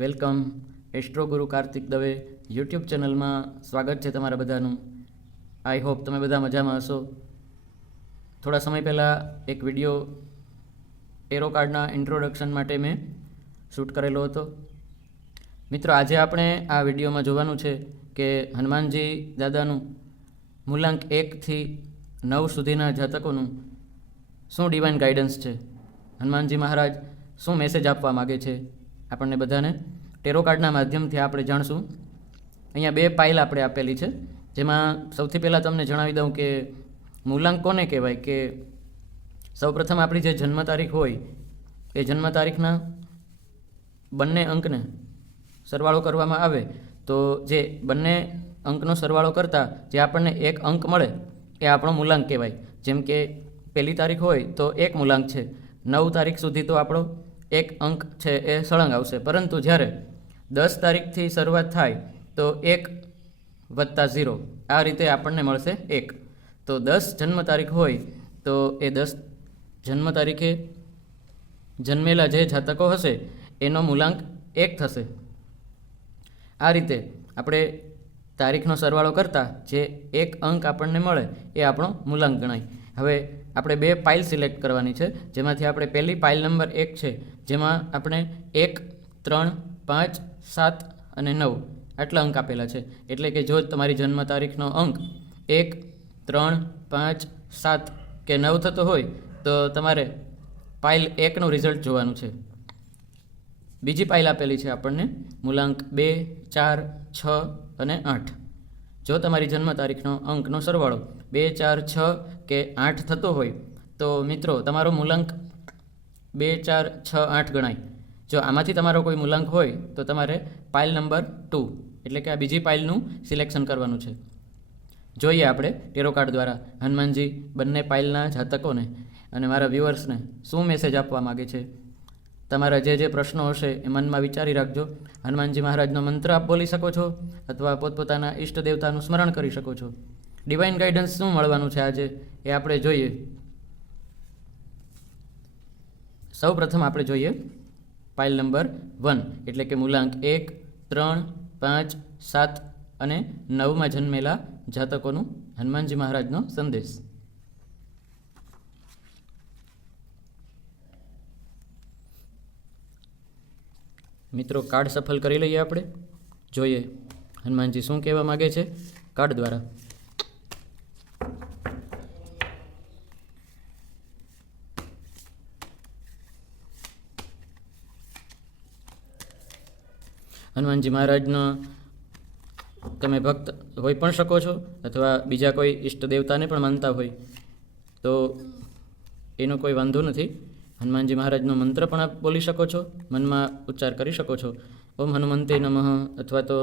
Welcome. Astro ગુરુ Kartik Dave YouTube ચેનલમાં સ્વાગત છે તમારા બધાનું. આઈ હોપ તમે બધા મજામાં હશો. થોડા સમય પહેલાં એક વિડીયો ટેરો કાર્ડના ઇન્ટ્રોડક્શન માટે મેં શૂટ કરેલો હતો. મિત્રો, આજે આપણે આ વિડીયોમાં જોવાનું છે કે હનુમાનજી દાદાનું મૂલાંક 1 થી 9 સુધીના જાતકોનું શું ડિવાઇન ગાઈડન્સ છે. હનુમાનજી મહારાજ શું મેસેજ આપવા માગે છે આપણને બધાને, ટેરો કાર્ડના માધ્યમથી આપણે જાણશું. અહીંયા 2 પાઇલ આપણે આપેલી છે, જેમાં સૌથી પહેલાં તમને જણાવી દઉં કે મૂલાંક કોને કહેવાય. કે સૌપ્રથમ આપણી જે જન્મ તારીખ હોય એ જન્મ તારીખના બંને અંકને સરવાળો કરવામાં આવે તો જે બંને અંકનો સરવાળો કરતાં જે આપણને એક અંક મળે એ આપણો મૂલાંક કહેવાય. જેમ કે પહેલી તારીખ હોય તો 1 મૂલાંક છે, 9 તારીખ સુધી તો આપણો 1 અંક છે એ સળંગ આવશે. પરંતુ જ્યારે 10 તારીખથી શરૂઆત થાય તો 1 + 0 આ રીતે આપણને મળશે 1. તો 10 જન્મ તારીખ હોય તો એ 10 જન્મ તારીખે જન્મેલા જે જાતકો હશે એનો મૂલાંક 1 થશે. આ રીતે આપણે તારીખનો સરવાળો કરતાં જે 1 અંક આપણને મળે એ આપણો મૂલાંક ગણાય. હવે આપણે 2 પાઇલ સિલેક્ટ કરવાની છે, જેમાંથી આપણે પહેલી પાઇલ નંબર 1 છે, જેમાં આપણે 1, 3, 5, 7 અને 9 આટલા અંક આપેલા છે. એટલે કે જો તમારી જન્મ તારીખનો અંક 1, 3, 5, 7 કે 9 થતો હોય તો તમારે પાઇલ 1નું રિઝલ્ટ જોવાનું છે. બીજી પાઇલ આપેલી છે આપણને મૂલાંક 2, 4, 6 અને 8. જો તમારી જન્મ તારીખનો અંકનો સરવાળો 2, 4, 6 કે 8 થતો હોય તો મિત્રો તમારો મૂલાંક 2, 4, 6, 8 ગણાય. જો આમાંથી તમારો કોઈ મૂલાંક હોય તો તમારે પાઇલ નંબર 2 એટલે કે આ બીજી પાઇલનું સિલેક્શન કરવાનું છે. જોઈએ આપણે ટેરો કાર્ડ દ્વારા હનુમાનજી બંને પાઇલના જાતકોને અને મારા વ્યુઅર્સને શું મેસેજ આપવા માગે છે. તમારા જે પ્રશ્નો હશે એ મનમાં વિચારી રાખજો. હનુમાનજી મહારાજનો મંત્ર આપ બોલી શકો છો અથવા પોતપોતાના ઈષ્ટ દેવતાનું સ્મરણ કરી શકો છો. ડિવાઇન ગાઈડન્સ શું મળવાનું છે આજે એ આપણે જોઈએ. સૌ પ્રથમ આપણે જોઈએ પાઇલ નંબર 1 એટલે કે મૂલાંક 1, 3, 5, 7 અને 9માં જન્મેલા જાતકોનું હનુમાનજી મહારાજનો સંદેશ. મિત્રો, કાર્ડ સફળ કરી લઈએ. આપણે જોઈએ હનુમાનજી શું કહેવા માગે છે કાર્ડ દ્વારા. હનુમાનજી મહારાજનો તમે ભક્ત હોઈ પણ શકો છો અથવા બીજા કોઈ ઈષ્ટ દેવતાને પણ માનતા હોય તો એનો કોઈ વાંધો નથી. હનુમાનજી મહારાજનો મંત્ર પણ આપ બોલી શકો છો, મનમાં ઉચ્ચાર કરી શકો છો. ઓમ હનુમંતે નમઃ અથવા તો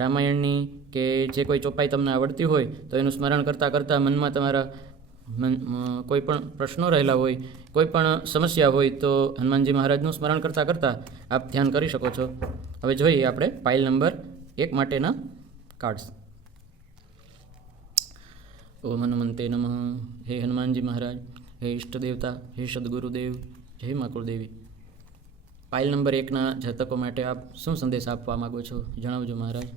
રામાયણની કે જે કોઈ ચોપાઈ તમને આવડતી હોય તો એનું સ્મરણ કરતાં કરતાં મનમાં તમારા કોઈ પણ પ્રશ્નો રહેલા હોય, કોઈ પણ સમસ્યા હોય તો હનુમાનજી મહારાજનું સ્મરણ કરતાં કરતાં આપ ધ્યાન કરી શકો છો. હવે જોઈએ આપણે પાઇલ નંબર 1 માટેના કાર્ડ્સ. ઓમ હનુમંતે નમઃ. હે હનુમાનજી મહારાજ, હે ઈષ્ટ દેવતા, હે સદગુરુદેવ, જય મા કુળદેવી. પાઇલ નંબર 1ના જાતકો માટે આપ શું સંદેશ આપવા માગો છો જણાવજો મહારાજ.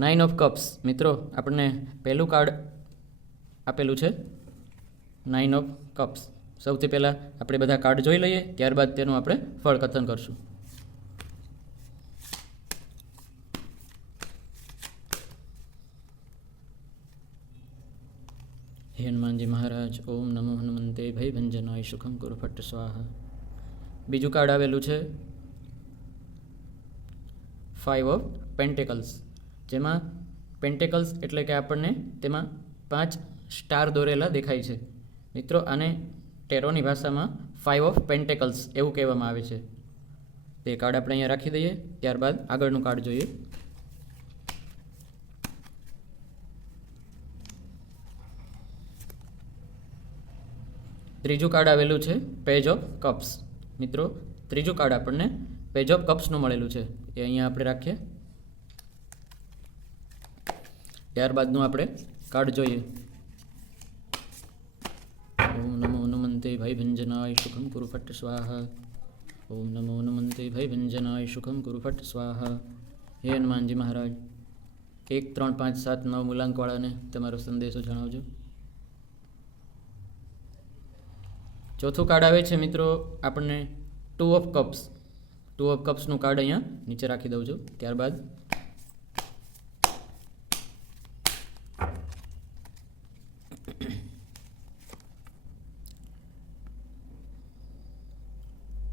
9 ઓફ કપ્સ. મિત્રો, આપણને પહેલું કાર્ડ આપેલું છે 9 ઓફ કપ્સ. સૌથી પહેલાં આપણે બધા કાર્ડ જોઈ લઈએ, ત્યારબાદ તેનું આપણે ફળ કથન કરશું. હે હનુમાનજી મહારાજ, ઓમ નમો હનુમંતે ભયભંજનાય સુખમ કુરુ ફટ સ્વાહા. બીજું કાર્ડ આવેલું છે 5 ઓફ પેન્ટેકલ્સ, જેમાં પેન્ટેકલ્સ એટલે કે આપણને તેમાં 5 સ્ટાર દોરેલા દેખાય છે. મિત્રો, આને ટેરોની ભાષામાં 5 ઓફ પેન્ટેકલ્સ એવું કહેવામાં આવે છે. તે કાર્ડ આપણે અહીંયા રાખી દઈએ, ત્યારબાદ આગળનું કાર્ડ જોઈએ. ત્રીજું કાર્ડ આવેલું છે પેજ ઓફ કપ્સ. મિત્રો, ત્રીજું કાર્ડ આપણને પેજ ઓફ કપ્સનું મળેલું છે, એ અહીંયા આપણે રાખીએ. ત્યારબાદનું આપણે કાર્ડ જોઈએ. ઓમ નમો હનુમંતે ભયભંજનાય સુખમ કુરુ ફટ સ્વાહા. ઓમ નમો નમંતે ભયભંજનાય સુખમ કુરુ ફટ સ્વાહા. હે હનુમાનજી મહારાજ, 1 3 5 7 9 મૂલાંકવાળાને તમારો સંદેશો જણાવજો. ચોથું કાર્ડ આવે છે મિત્રો આપણને 2 ઓફ કપ્સ. 2 ઓફ કપ્સનું કાર્ડ અહીંયા નીચે રાખી દઉં છું. ત્યારબાદ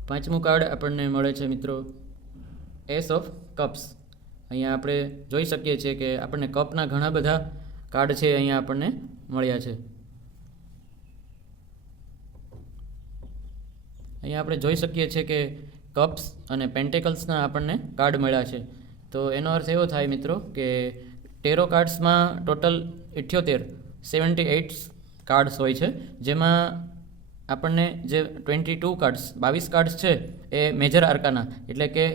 પાંચમું કાર્ડ આપણને મળે છે મિત્રો એસ ઓફ કપ્સ. અહીંયા આપણે જોઈ શકીએ છીએ કે આપણને કપના ઘણા બધા કાર્ડ છે અહીંયા આપણને મળ્યા છે. અહીંયા આપણે જોઈ શકીએ છીએ કે કપ્સ અને પેન્ટેકલ્સના આપણને કાર્ડ મળ્યા છે. તો એનો અર્થ એવો થાય મિત્રો કે ટેરો કાર્ડ્સમાં ટોટલ 78 કાર્ડ્સ હોય છે, જેમાં આપણને જે 22 કાર્ડ્સ 22 કાર્ડ્સ છે એ મેજર આર્કાના, એટલે કે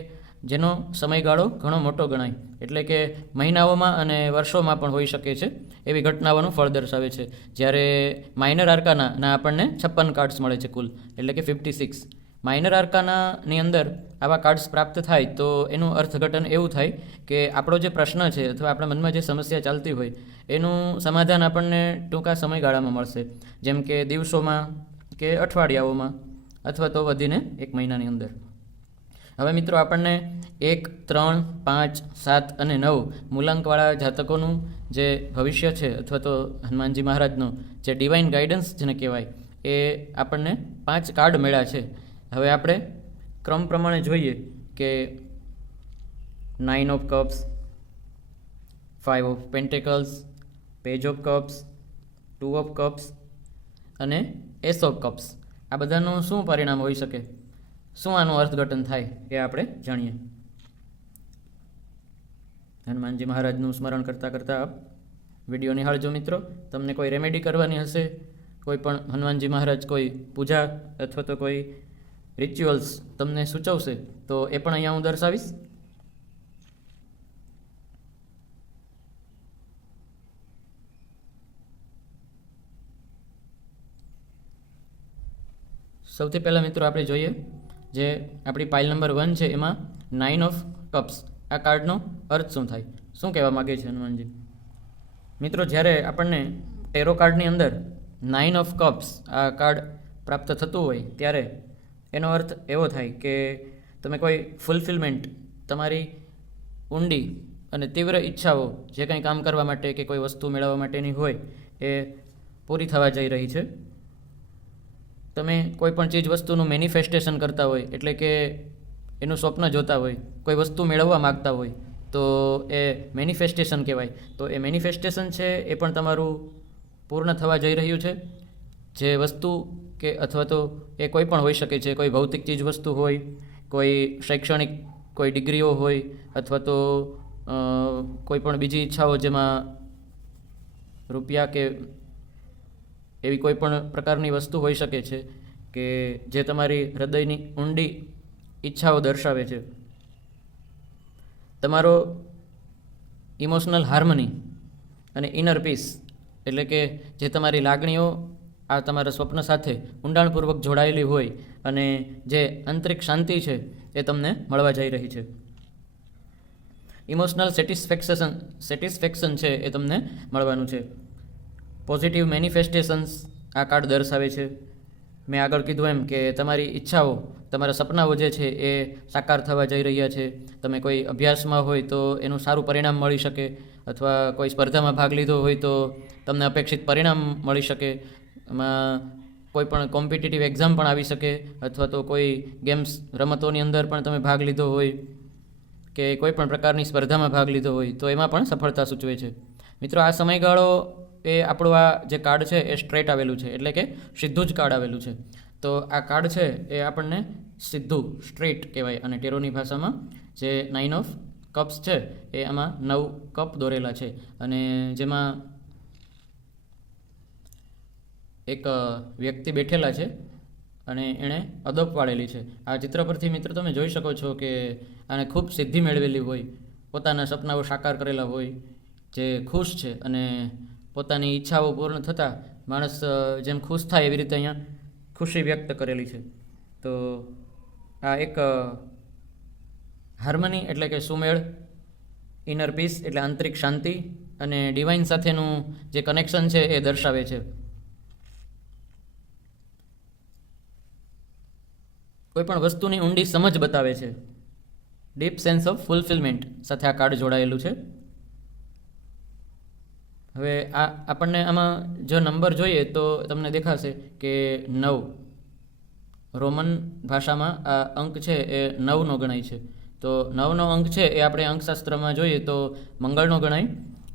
જેનો સમયગાળો ઘણો મોટો ગણાય, એટલે કે મહિનાઓમાં અને વર્ષોમાં પણ હોઈ શકે છે એવી ઘટનાઓનું ફળ દર્શાવે છે. જ્યારે માઇનર આર્કાના આપણને 56 કાર્ડ્સ મળે છે કુલ, એટલે કે 56. માઇનર આર્કાનાની અંદર આવા કાર્ડ્સ પ્રાપ્ત થાય તો એનું અર્થઘટન એવું થાય કે આપણો જે પ્રશ્ન છે અથવા આપણા મનમાં જે સમસ્યા ચાલતી હોય એનું સમાધાન આપણને ટૂંકા સમયગાળામાં મળશે, જેમ કે દિવસોમાં કે અઠવાડિયાઓમાં અથવા તો વધીને 1 મહિનાની અંદર. હવે મિત્રો આપણને 1 3 5 7 અને 9 મૂલાંકવાળા જાતકોનું જે ભવિષ્ય છે અથવા તો હનુમાનજી મહારાજનું જે ડિવાઇન ગાઈડન્સ જેને કહેવાય એ આપણને 5 કાર્ડ મળ્યા છે. હવે આપણે ક્રમ પ્રમાણે જોઈએ કે 9 of cups, 5 of pentacles, page of cups, 2 of cups અને એસ ઓફ કપ્સ. આ બધાનું શું પરિણામ હોઈ શકે, શું આનું અર્થઘટન થાય એ આપણે જાણીએ. હનુમાનજી મહારાજનું સ્મરણ કરતાં કરતાં આપ વિડીયો નિહાળજો મિત્રો. તમને કોઈ રેમેડી કરવાની હશે, કોઈ પણ હનુમાનજી મહારાજ કોઈ પૂજા અથવા તો કોઈ રિચ્યુઅલ્સ તમને સૂચવશે તો એ પણ અહીંયા હું દર્શાવીશ. સૌથી પહેલાં મિત્રો આપણે જોઈએ જે આપણી પાઇલ નંબર 1 છે એમાં 9 ઓફ કપ્સ. આ કાર્ડનો અર્થ શું થાય, શું કહેવા માગે છે હનુમાનજી? મિત્રો જ્યારે આપણને ટેરો કાર્ડની અંદર 9 ઓફ કપ્સ આ કાર્ડ પ્રાપ્ત થતું હોય ત્યારે એનો અર્થ એવો થાય કે તમે કોઈ ફૂલફિલમેન્ટ, તમારી ઊંડી અને તીવ્ર ઈચ્છાઓ જે કંઈ કામ કરવા માટે કે કોઈ વસ્તુ મેળવવા માટેની હોય એ પૂરી થવા જઈ રહી છે. તમે કોઈ પણ ચીજ વસ્તુનું મેનિફેસ્ટેશન કરતા હોય, એટલે કે એનું સ્વપ્ન જોતા હોય, કોઈ વસ્તુ મેળવવા માગતા હોય તો એ મેનિફેસ્ટેશન કહેવાય. તો એ મેનિફેસ્ટેશન છે એ પણ તમારું પૂર્ણ થવા જઈ રહ્યું છે. જે વસ્તુ કે અથવા તો એ કોઈ પણ હોઈ શકે છે, કોઈ ભૌતિક ચીજ વસ્તુ હોય, કોઈ શૈક્ષણિક કોઈ ડિગ્રીઓ હોય અથવા તો કોઈ પણ બીજી ઈચ્છાઓ જેમાં રૂપિયા કે એવી કોઈ પણ પ્રકારની વસ્તુ હોઈ શકે છે કે જે તમારી હૃદયની ઊંડી ઈચ્છાઓ દર્શાવે છે. તમારો ઇમોશનલ હાર્મની અને ઇનર પીસ, એટલે કે જે તમારી લાગણીઓ આ તમારા સ્વપ્ન સાથે ઊંડાણપૂર્વક જોડાયેલી હોય અને જે આંતરિક શાંતિ છે એ તમને મળવા જઈ રહી છે. ઇમોશનલ સેટિસ્ફેક્શન છે એ તમને મળવાનું છે. પોઝિટિવ મેનિફેસ્ટેશન્સ આ કાર્ડ દર્શાવે છે. મેં આગળ કીધું એમ કે તમારી ઈચ્છાઓ, તમારા સપનાઓ જે છે એ સાકાર થવા જઈ રહ્યા છે. તમે કોઈ અભ્યાસમાં હોય તો એનું સારું પરિણામ મળી શકે, અથવા કોઈ સ્પર્ધામાં ભાગ લીધો હોય તો તમને અપેક્ષિત પરિણામ મળી શકે. એમાં કોઈ પણ કોમ્પિટિટિવ એક્ઝામ પણ આવી શકે, અથવા તો કોઈ ગેમ્સ રમતોની અંદર પણ તમે ભાગ લીધો હોય કે કોઈ પણ પ્રકારની સ્પર્ધામાં ભાગ લીધો હોય તો એમાં પણ સફળતા સૂચવે છે. મિત્રો આ સમયગાળો એ આપણું આ જે કાર્ડ છે એ સ્ટ્રેટ આવેલું છે, એટલે કે સીધું જ કાર્ડ આવેલું છે. તો આ કાર્ડ છે એ આપણને સીધું સ્ટ્રેટ કહેવાય. અને ટેરોની ભાષામાં જે 9 ઓફ કપ્સ છે એ આમાં 9 કપ દોરેલા છે અને જેમાં એક વ્યક્તિ બેઠેલા છે અને એણે અદપ વાળેલી છે. આ ચિત્ર પરથી મિત્રો તમે જોઈ શકો છો કે આને ખૂબ સિદ્ધિ મેળવેલી હોય, પોતાના સપનાઓ સાકાર કરેલા હોય, જે ખુશ છે અને પોતાની ઈચ્છાઓ પૂર્ણ થતાં માણસ જેમ ખુશ થાય એવી રીતે અહીંયા ખુશી વ્યક્ત કરેલી છે. તો આ એક હાર્મની એટલે કે સુમેળ, ઇનર પીસ એટલે આંતરિક શાંતિ અને ડિવાઇન સાથેનું જે કનેક્શન છે એ દર્શાવે છે. કોઈ પણ વસ્તુની ઊંડી સમજ બતાવે છે. ડીપ સેન્સ ઓફ ફુલફિલમેન્ટ સાથે આ કાર્ડ જોડાયેલું છે. હવે આપણને આમાં જો નંબર જોઈએ તો તમને દેખાશે કે 9 રોમન ભાષામાં આ અંક છે એ 9નો ગણાય છે. તો 9નો અંક છે એ આપણે અંકશાસ્ત્રમાં જોઈએ તો મંગળનો ગણાય.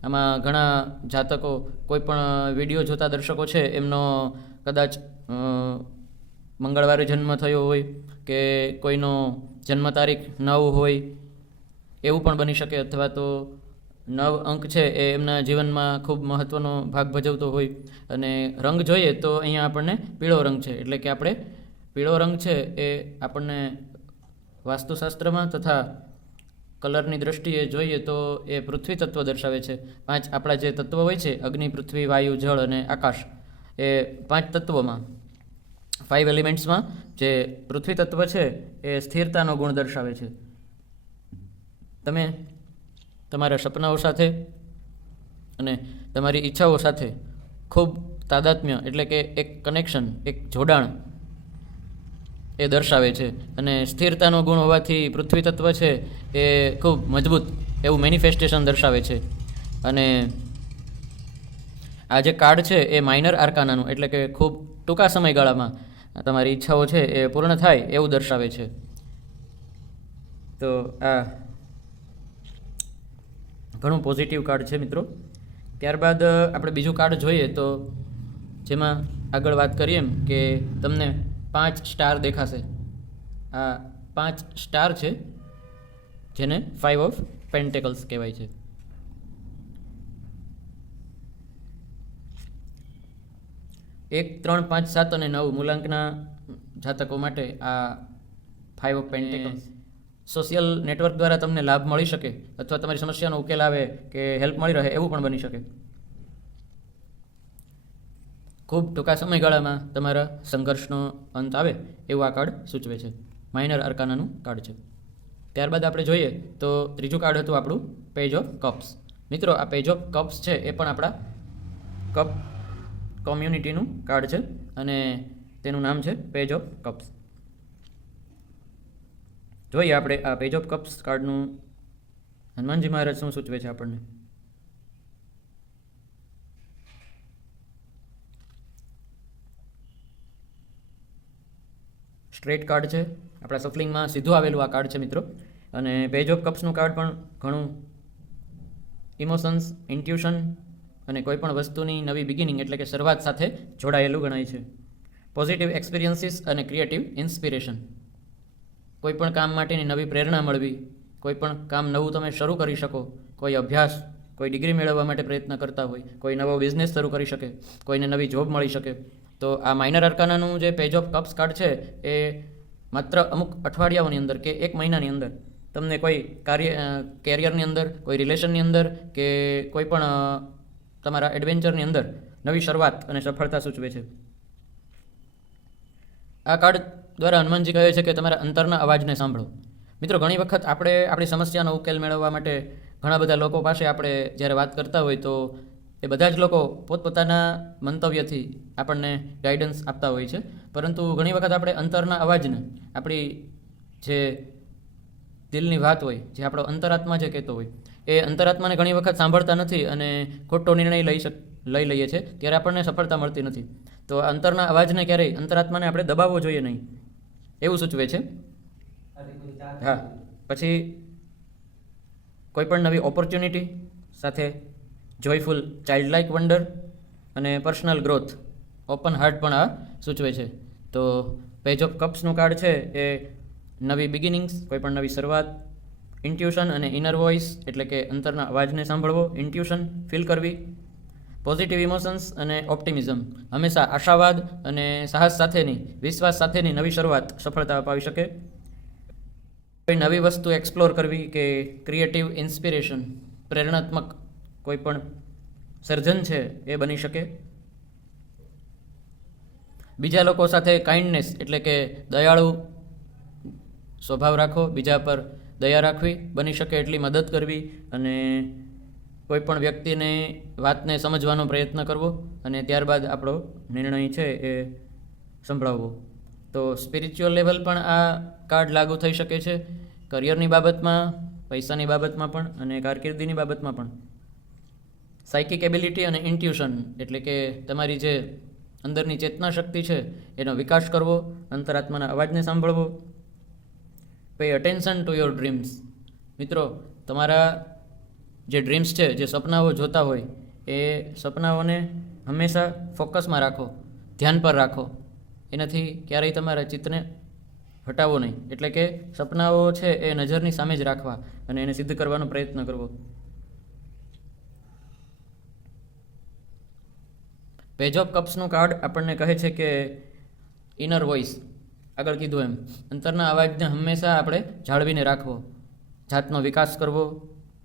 આમાં ઘણા જાતકો, કોઈ પણ વિડીયો જોતા દર્શકો છે એમનો કદાચ મંગળવારે જન્મ થયો હોય કે કોઈનો જન્મ તારીખ 9 હોય એવું પણ બની શકે, અથવા તો 9 અંક છે એ એમના જીવનમાં ખૂબ મહત્ત્વનો ભાગ ભજવતો હોય. અને રંગ જોઈએ તો અહીંયા આપણને પીળો રંગ છે, એટલે કે આપણે પીળો રંગ છે એ આપણને વાસ્તુશાસ્ત્રમાં તથા કલરની દ્રષ્ટિએ જોઈએ તો એ પૃથ્વી તત્વ દર્શાવે છે. 5 આપણા જે તત્વો હોય છે, અગ્નિ, પૃથ્વી, વાયુ, જળ અને આકાશ, એ 5 તત્વોમાં 5 એલિમેન્ટ્સમાં જે પૃથ્વી તત્વ છે એ સ્થિરતાનો ગુણ દર્શાવે છે. તમે તમારા સપનાઓ સાથે અને તમારી ઈચ્છાઓ સાથે ખૂબ તાદાત્મ્ય એટલે કે એક કનેક્શન, એક જોડાણ એ દર્શાવે છે. અને સ્થિરતાનો ગુણ હોવાથી પૃથ્વી તત્વ છે એ ખૂબ મજબૂત એવું મેનિફેસ્ટેશન દર્શાવે છે. અને આ જે કાર્ડ છે એ માઇનર આર્કાનાનું એટલે કે ખૂબ ટૂંકા સમયગાળામાં તમારી ઈચ્છાઓ છે એ પૂર્ણ થાય એવું દર્શાવે છે. તો આ ઘણું પોઝિટિવ કાર્ડ છે મિત્રો. ત્યારબાદ આપણે બીજું કાર્ડ જોઈએ તો જેમાં આગળ વાત કરીએ એમ કે તમને 5 સ્ટાર દેખાશે. આ 5 સ્ટાર છે જેને 5 ઓફ પેન્ટેકલ્સ કહેવાય છે. એક 3, 5, 7 અને 9 મૂલાંકના જાતકો માટે આ 5 ઓફ પેન્ટેકલ્સ સોશિયલ નેટવર્ક દ્વારા તમને લાભ મળી શકે અથવા તમારી સમસ્યાનો ઉકેલ આવે કે હેલ્પ મળી રહે એવું પણ બની શકે. ખૂબ ટૂંકા સમયગાળામાં તમારા સંઘર્ષનો અંત આવે એવું આ કાર્ડ સૂચવે છે. માઇનર આર્કાનાનું કાર્ડ છે. ત્યારબાદ આપણે જોઈએ તો ત્રીજું કાર્ડ હતું આપણું પેજ ઓફ કપ્સ. મિત્રો આ પેજ ઓફ કપ્સ છે એ પણ આપણા કપ કોમ્યુનિટીનું કાર્ડ છે અને તેનું નામ છે પેજ ઓફ કપ્સ. જોઈએ આપણે આ પેજ ઓફ કપ્સ કાર્ડનું હનુમાનજી મહારાજ શું સૂચવે છે આપણને. સ્ટ્રેટ કાર્ડ છે, આપણા સફલિંગમાં સીધું આવેલું આ કાર્ડ છે મિત્રો. અને પેજ ઓફ કપ્સનું કાર્ડ પણ ઘણું ઇમોશન્સ, ઇન્ટ્યુશન અને કોઈ પણ વસ્તુની નવી બિગિનિંગ એટલે કે શરૂઆત સાથે જોડાયેલું ગણાય છે. પોઝિટિવ એક્સપિરિયન્સીસ અને ક્રિએટિવ ઇન્સ્પિરેશન, કોઈ પણ કામ માટેની નવી પ્રેરણા મળવી, કોઈ પણ કામ નવું તમે શરૂ કરી શકો, કોઈ અભ્યાસ, કોઈ ડિગ્રી મેળવવા માટે પ્રયત્ન કરતા હોય, કોઈ નવો બિઝનેસ શરૂ કરી શકે, કોઈને નવી જોબ મળી શકે. તો આ માઇનર આર્કાનાનું જે પેજ ઓફ કપ્સ કાર્ડ છે એ માત્ર અમુક અઠવાડિયાઓની અંદર કે 1 મહિનાની અંદર તમને કોઈ કેરિયરની અંદર, કોઈ રિલેશનની અંદર કે કોઈ પણ તમારા એડવેન્ચરની અંદર નવી શરૂઆત અને સફળતા સૂચવે છે. આ કાર્ડ દ્વારા હનુમાનજી કહે છે કે તમારા અંતરના અવાજને સાંભળો. મિત્રો ઘણી વખત આપણે આપણી સમસ્યાનો ઉકેલ મેળવવા માટે ઘણા બધા લોકો પાસે આપણે જ્યારે વાત કરતા હોય તો એ બધા જ લોકો પોતપોતાના મંતવ્યથી આપણને ગાઈડન્સ આપતા હોય છે. પરંતુ ઘણી વખત આપણે અંતરના અવાજને, આપણી જે દિલની વાત હોય, જે આપણો અંતરાત્મા જે કહેતો હોય, એ અંતરાત્માને ઘણી વખત સાંભળતા નથી અને ખોટો નિર્ણય લઈ લઈએ છીએ, ત્યારે આપણને સફળતા મળતી નથી. તો અંતરના અવાજને ક્યારેય, અંતરાત્માને આપણે દબાવવો જોઈએ નહીં એવું સૂચવે છે. હા, પછી કોઈ પણ નવી ઓપોર્ચ્યુનિટી સાથે જોયફુલ ચાઇલ્ડ લાઇક વન્ડર અને પર્સનલ ગ્રોથ, ઓપન હાર્ટ પણ આ સૂચવે છે. તો પેજ ઓફ કપ્સનું કાર્ડ છે એ નવી બિગિનિંગ્સ, કોઈ પણ નવી શરૂઆત, ઇન્ટ્યુશન અને ઇનર વોઇસ એટલે કે અંતરના અવાજને સાંભળવો, ઇન્ટ્યુશન ફીલ કરવી, પોઝિટિવ ઇમોશન્સ અને ઓપ્ટિમિઝમ, હંમેશા આશાવાદ અને સાહસ સાથેની, વિશ્વાસ સાથેની નવી શરૂઆત સફળતા અપાવી શકે. કોઈ નવી વસ્તુ એક્સપ્લોર કરવી કે ક્રિએટિવ ઇન્સ્પિરેશન, પ્રેરણાત્મક કોઈ પણ સર્જન છે એ બની શકે. બીજા લોકો સાથે કાઇન્ડનેસ એટલે કે દયાળુ સ્વભાવ રાખો, બીજા પર દયા રાખવી, બની શકે એટલી મદદ કરવી અને કોઈ પણ વ્યક્તિને વાતને સમજવાનો પ્રયત્ન કરવો અને ત્યારબાદ આપણો નિર્ણય છે એ સંભળાવવો. તો સ્પિરિચ્યુઅલ લેવલ પણ આ કાર્ડ લાગુ થઈ શકે છે, કરિયરની બાબતમાં, પૈસાની બાબતમાં પણ અને કારકિર્દીની બાબતમાં પણ. સાયકિક એબિલિટી અને ઇન્ટ્યુશન એટલે કે તમારી જે અંદરની ચેતના શક્તિ છે એનો વિકાસ કરવો, અંતરાત્માના અવાજને સાંભળવો. Pay attention to your dreams. મિત્રો, તમારા જે ડ્રીમ્સ છે, જે સપનાઓ જોતા હોય એ સપનાઓને હંમેશા ફોકસમાં રાખો, ધ્યાન પર રાખો. એનાથી ક્યારેય તમારા ચિત્તને હટાવો નહીં. એટલે કે સપનાઓ છે એ નજરની સામે જ રાખવા અને એને સિદ્ધ કરવાનો પ્રયત્ન કરવો. પેજ ઓફ કપ્સનું કાર્ડ આપણને કહે છે કે ઇનર વોઇસ, આગળ કીધું એમ અંતરના અવાજને હંમેશા આપણે જાળવીને રાખવો, જાતનો વિકાસ કરવો,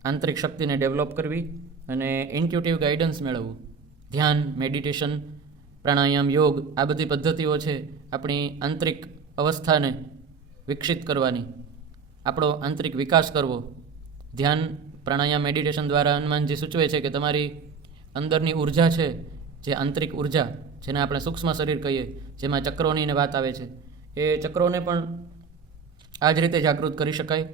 આંતરિક શક્તિને ડેવલપ કરવી અને ઇન્ટ્યુટિવ ગાઈડન્સ મેળવવું. ધ્યાન, મેડિટેશન, પ્રાણાયામ, યોગ, આ બધી પદ્ધતિઓ છે આપણી આંતરિક અવસ્થાને વિકસિત કરવાની, આપણો આંતરિક વિકાસ કરવો. ધ્યાન, પ્રાણાયામ, મેડિટેશન દ્વારા હનુમાનજી સૂચવે છે કે તમારી અંદરની ઉર્જા છે, જે આંતરિક ઉર્જા, જેને આપણે સૂક્ષ્મ શરીર કહીએ, જેમાં ચક્રોની વાત આવે છે, એ ચક્રોને પણ આ જ રીતે જાગૃત કરી શકાય.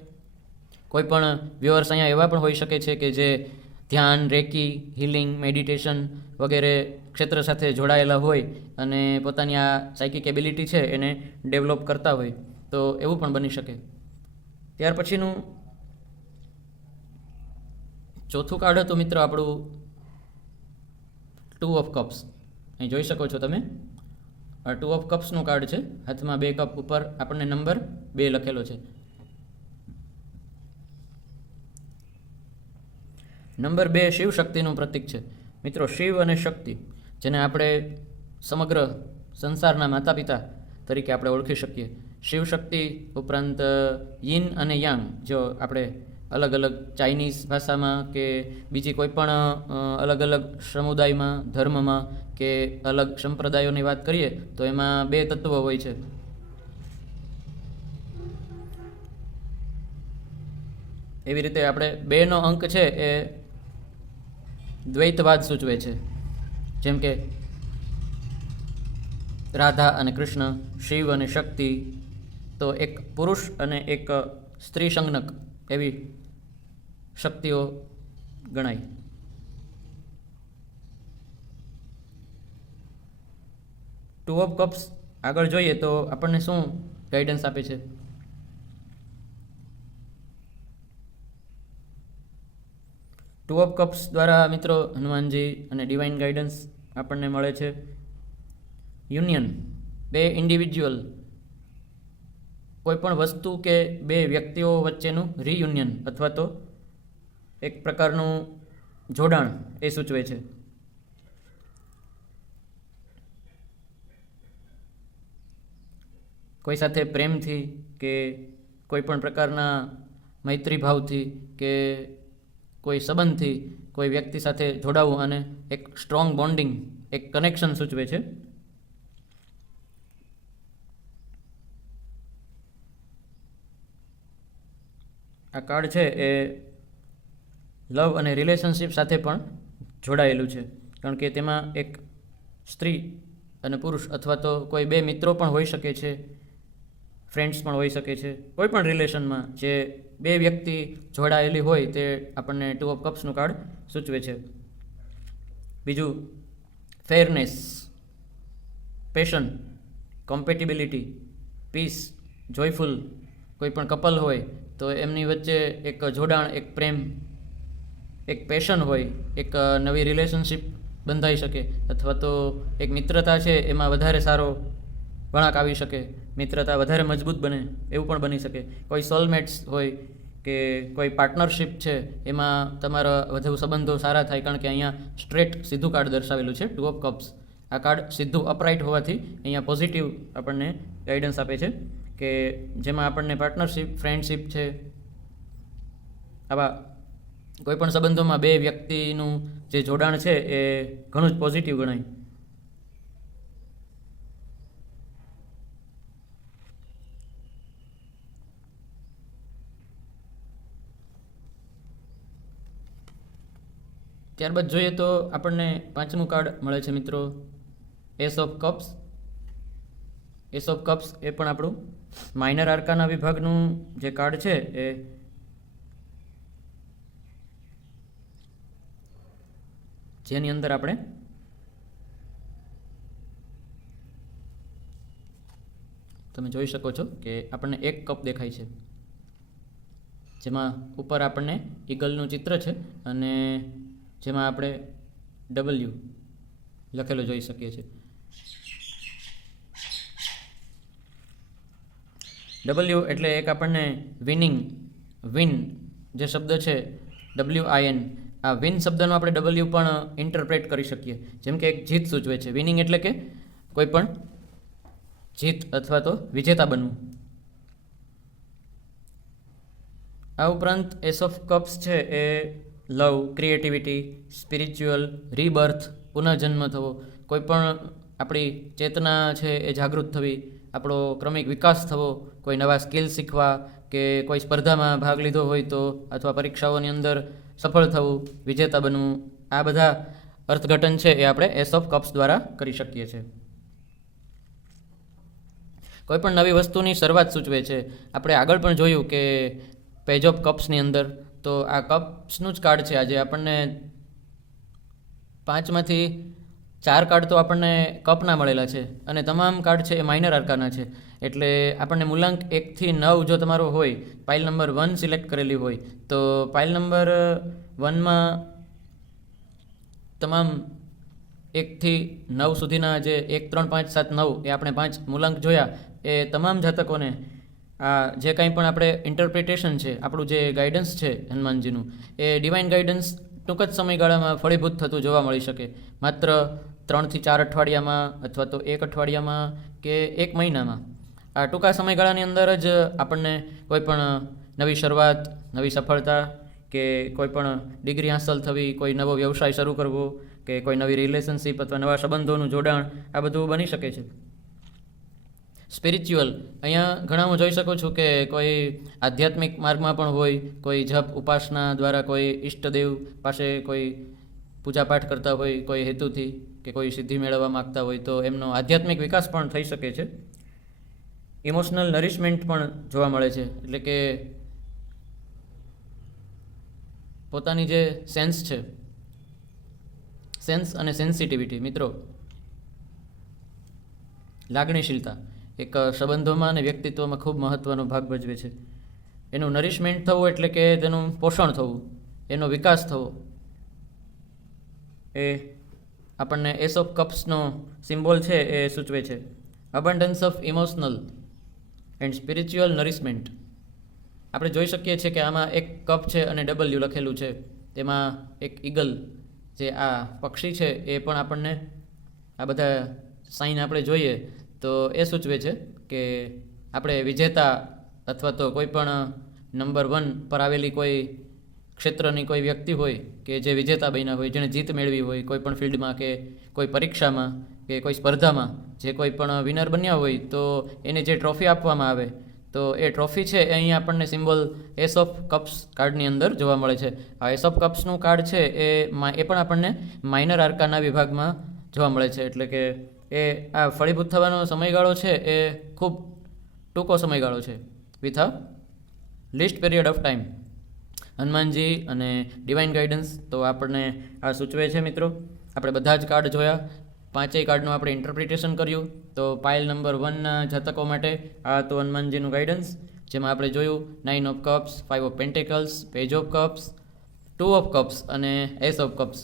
કોઈ પણ વ્યુઅર્સ અહીંયા એવા પણ હોઈ શકે છે કે જે ધ્યાન, રેકી, હિલિંગ, મેડિટેશન વગેરે ક્ષેત્ર સાથે જોડાયેલા હોય અને પોતાની આ સાયકિક એબિલિટી છે એને ડેવલપ કરતા હોય, તો એવું પણ બની શકે. ત્યાર પછીનું ચોથું કાર્ડ હતું મિત્રો આપણું 2 ઓફ કપ્સ. અહીં જોઈ શકો છો તમે, આ 2 ઓફ કપ્સનું કાર્ડ છે. હાથમાં 2 કપ, ઉપર આપણને નંબર 2 લખેલો છે. નંબર 2 શિવ શક્તિનું પ્રતીક છે. મિત્રો, શિવ અને શક્તિ, જેને આપણે સમગ્ર સંસારના માતા પિતા તરીકે આપણે ઓળખી શકીએ. શિવ શક્તિ ઉપરાંત યિન અને યાંગ, જો આપણે અલગ અલગ ચાઇનીઝ ભાષામાં કે બીજી કોઈ પણ અલગ અલગ સમુદાયમાં, ધર્મમાં કે અલગ સંપ્રદાયોની વાત કરીએ તો એમાં 2 તત્વો હોય છે. એવી રીતે આપણે 2નો અંક છે એ દ્વૈતવાદ સૂચવે છે. જેમ કે રાધા અને કૃષ્ણ, શિવ અને શક્તિ, તો એક પુરુષ અને એક સ્ત્રી સંજ્ઞક એવી શક્તિઓ ગણાય. ટુ ઓફ કપ્સ આગળ જોઈએ તો આપણને શું ગાઈડન્સ આપે છે? ટુ ઓફ કપ્સ દ્વારા મિત્રો હનુમાનજી અને ડિવાઇન ગાઈડન્સ આપણને મળે છે. યુનિયન, 2 ઇન્ડિવિજ્યુઅલ, કોઈ પણ વસ્તુ કે 2 વ્યક્તિઓ વચ્ચેનું રિયુનિયન અથવા તો એક પ્રકારનું જોડાણ એ સૂચવે છે. કોઈ સાથે પ્રેમથી કે કોઈ પણ પ્રકારના મૈત્રી ભાવથી કે કોઈ સંબંધથી કોઈ વ્યક્તિ સાથે જોડાવું અને એક સ્ટ્રોંગ બોન્ડિંગ, એક કનેક્શન સૂચવે છે. આ કાર્ડ છે એ લવ અને રિલેશનશિપ સાથે પણ જોડાયેલું છે, કારણ કે તેમાં એક સ્ત્રી અને પુરુષ અથવા તો કોઈ 2 મિત્રો પણ હોઈ શકે છે, ફ્રેન્ડ્સ પણ હોઈ શકે છે. કોઈ પણ રિલેશનમાં જે 2 વ્યક્તિ જોડાયેલી હોય તે આપણને 2 ઓફ કપ્સનું કાર્ડ સૂચવે છે. બીજું ફેરનેસ, પેશન, કોમ્પેટિબિલિટી, પીસ, જોયફુલ. કોઈ પણ કપલ હોય તો એમની વચ્ચે એક જોડાણ, એક પ્રેમ, એક પેશન હોય, એક નવી રિલેશનશિપ બંધાઈ શકે, અથવા તો એક મિત્રતા છે એમાં વધારે સારો વળાંક આવી શકે, મિત્રતા વધારે મજબૂત બને, એવું પણ બની શકે. કોઈ સોલમેટ્સ હોય કે કોઈ પાર્ટનરશિપ છે એમાં તમારા વધુ સંબંધો સારા થાય, કારણ કે અહીંયા સ્ટ્રેટ સીધું કાર્ડ દર્શાવેલું છે 2 ઓફ કપ્સ. આ કાર્ડ સીધું અપરાઇટ હોવાથી અહીંયા પોઝિટિવ આપણને ગાઈડન્સ આપે છે કે જેમાં આપણને પાર્ટનરશિપ, ફ્રેન્ડશિપ છે, આવા કોઈ પણ સંબંધોમાં 2 વ્યક્તિનું જે જોડાણ છે એ ઘણું જ પોઝિટિવ ગણાય. ત્યારબાદ જોઈએ તો આપણને પાંચમું કાર્ડ મળે છે મિત્રો ace of cups. Ace of cups એ પણ આપણું માઇનર આર્કાના વિભાગનું જે કાર્ડ છે એ જેની અંદર આપણે તમે જોઈ શકો છો કે આપણને એક કપ દેખાય છે, જેમાં ઉપર આપણને ઈગલનું ચિત્ર છે અને જેમાં આપણે W લખેલો જોઈ શકીએ છીએ. W એટલે એક આપણને વિન જે શબ્દ છે WIN, આ વિન શબ્દનો આપણે W પણ ઇન્ટરપ્રેટ કરી શકીએ, જેમ કે એક જીત સૂચવે છે. વિનિંગ એટલે કે કોઈ પણ જીત અથવા તો વિજેતા બનવું. આ ઉપરાંત એસ ઓફ કપ્સ છે એ લવ, ક્રિએટિવિટી, સ્પિરિચ્યુઅલ, રીબર્થ, પુનઃજન્મ થવો, કોઈ પણ આપણી ચેતના છે એ જાગૃત થવી, આપણો ક્રમિક વિકાસ થવો, કોઈ નવા સ્કિલ શીખવા કે કોઈ સ્પર્ધામાં ભાગ લીધો હોય તો, અથવા પરીક્ષાઓની અંદર સફળ થવું, વિજેતા બનવું, આ બધા અર્થઘટન છે એ આપણે એસ ઓફ કપ્સ દ્વારા કરી શકીએ છીએ. કોઈ પણ નવી વસ્તુની શરૂઆત સૂચવે છે. આપણે આગળ પણ જોયું કે પેજ ઓફ કપ્સની અંદર, તો આ કપ્સનું જ કાર્ડ છે. આજે આપણને 5માંથી 4 કાર્ડ તો આપણને કપના મળેલા છે અને તમામ કાર્ડ છે એ માઇનર આર્કાના છે. એટલે આપણને મૂલાંક 1 થી 9 જો તમારો હોય, પાઇલ નંબર 1 સિલેક્ટ કરેલી હોય, તો પાઇલ નંબર 1માં તમામ 1 થી 9 સુધીના જે 1, 3, 5, 7, 9 એ આપણે 5 મૂલાંક જોયા, એ તમામ જાતકોને આ જે કંઈ પણ આપણે ઇન્ટરપ્રિટેશન છે, આપણું જે ગાઈડન્સ છે હનુમાનજીનું, એ ડિવાઇન ગાઈડન્સ ટૂંક જ સમયગાળામાં ફળીભૂત થતું જોવા મળી શકે. માત્ર 3 થી 4 અઠવાડિયામાં અથવા તો 1 અઠવાડિયામાં કે 1 મહિનામાં, આ ટૂંકા સમયગાળાની અંદર જ આપણને કોઈ પણ નવી શરૂઆત, નવી સફળતા કે કોઈ પણ ડિગ્રી હાંસલ થવી, કોઈ નવો વ્યવસાય શરૂ કરવો કે કોઈ નવી રિલેશનશિપ અથવા નવા સંબંધોનું જોડાણ, આ બધું બની શકે છે. સ્પિરિચ્યુઅલ, અહીંયા ઘણા હું જોઈ શકું છું કે કોઈ આધ્યાત્મિક માર્ગમાં પણ હોય, કોઈ જપ ઉપાસના દ્વારા કોઈ ઈષ્ટદેવ પાસે કોઈ પૂજાપાઠ કરતા હોય કોઈ હેતુથી, કે કોઈ સિદ્ધિ મેળવવા માગતા હોય, તો એમનો આધ્યાત્મિક વિકાસ પણ થઈ શકે છે. ઇમોશનલ નરિશમેન્ટ પણ જોવા મળે છે, એટલે કે પોતાની જે સેન્સ છે, સેન્સ અને સેન્સિટિવિટી, મિત્રો લાગણીશીલતા એક સંબંધોમાં અને વ્યક્તિત્વમાં ખૂબ મહત્ત્વનો ભાગ ભજવે છે. એનું નરિશમેન્ટ થવું એટલે કે તેનું પોષણ થવું, એનો વિકાસ થવો, એ આપણને એસ ઓફ કપ્સનો સિમ્બોલ છે એ સૂચવે છે. Abundance of emotional and spiritual nourishment, આપણે જોઈ શકીએ છીએ કે આમાં એક કપ છે અને W લખેલું છે, તેમાં એક ઈગલ જે આ પક્ષી છે એ પણ આપણને આ બધા સાઇન આપણે જોઈએ તો એ સૂચવે છે કે આપણે વિજેતા અથવા તો કોઈ પણ નંબર 1 પર આવેલી કોઈ ક્ષેત્રની કોઈ વ્યક્તિ હોય કે જે વિજેતા બન્યા હોય, જેણે જીત મેળવી હોય કોઈ પણ ફિલ્ડમાં કે કોઈ પરીક્ષામાં કે કોઈ સ્પર્ધામાં, જે કોઈ પણ વિનર બન્યા હોય તો એને જે ટ્રોફી આપવામાં આવે, તો એ ટ્રોફી છે એ અહીં આપણને સિમ્બોલ એસ ઓફ કપ્સ કાર્ડની અંદર જોવા મળે છે. આ એસ ઓફ કપ્સનું કાર્ડ છે એ પણ આપણને માઇનર આર્કાના વિભાગમાં જોવા મળે છે. એટલે કે એ આ ફળીભૂત થવાનો સમયગાળો છે એ ખૂબ ટૂંકો સમયગાળો છે, with a list period of time. Hanumanji અને ડિવાઇન ગાઈડન્સ તો આપણને આ સૂચવે છે. મિત્રો આપણે બધા જ કાર્ડ જોયા, 5 કાર્ડનું આપણે ઇન્ટરપ્રિટેશન કર્યું. તો પાઇલ નંબર 1ના જાતકો માટે આ તો હનુમાનજીનું ગાઈડન્સ, જેમાં આપણે જોયું 9 of cups, 5 of pentacles, page of cups, 2 of cups અને એસ ઓફ કપ્સ.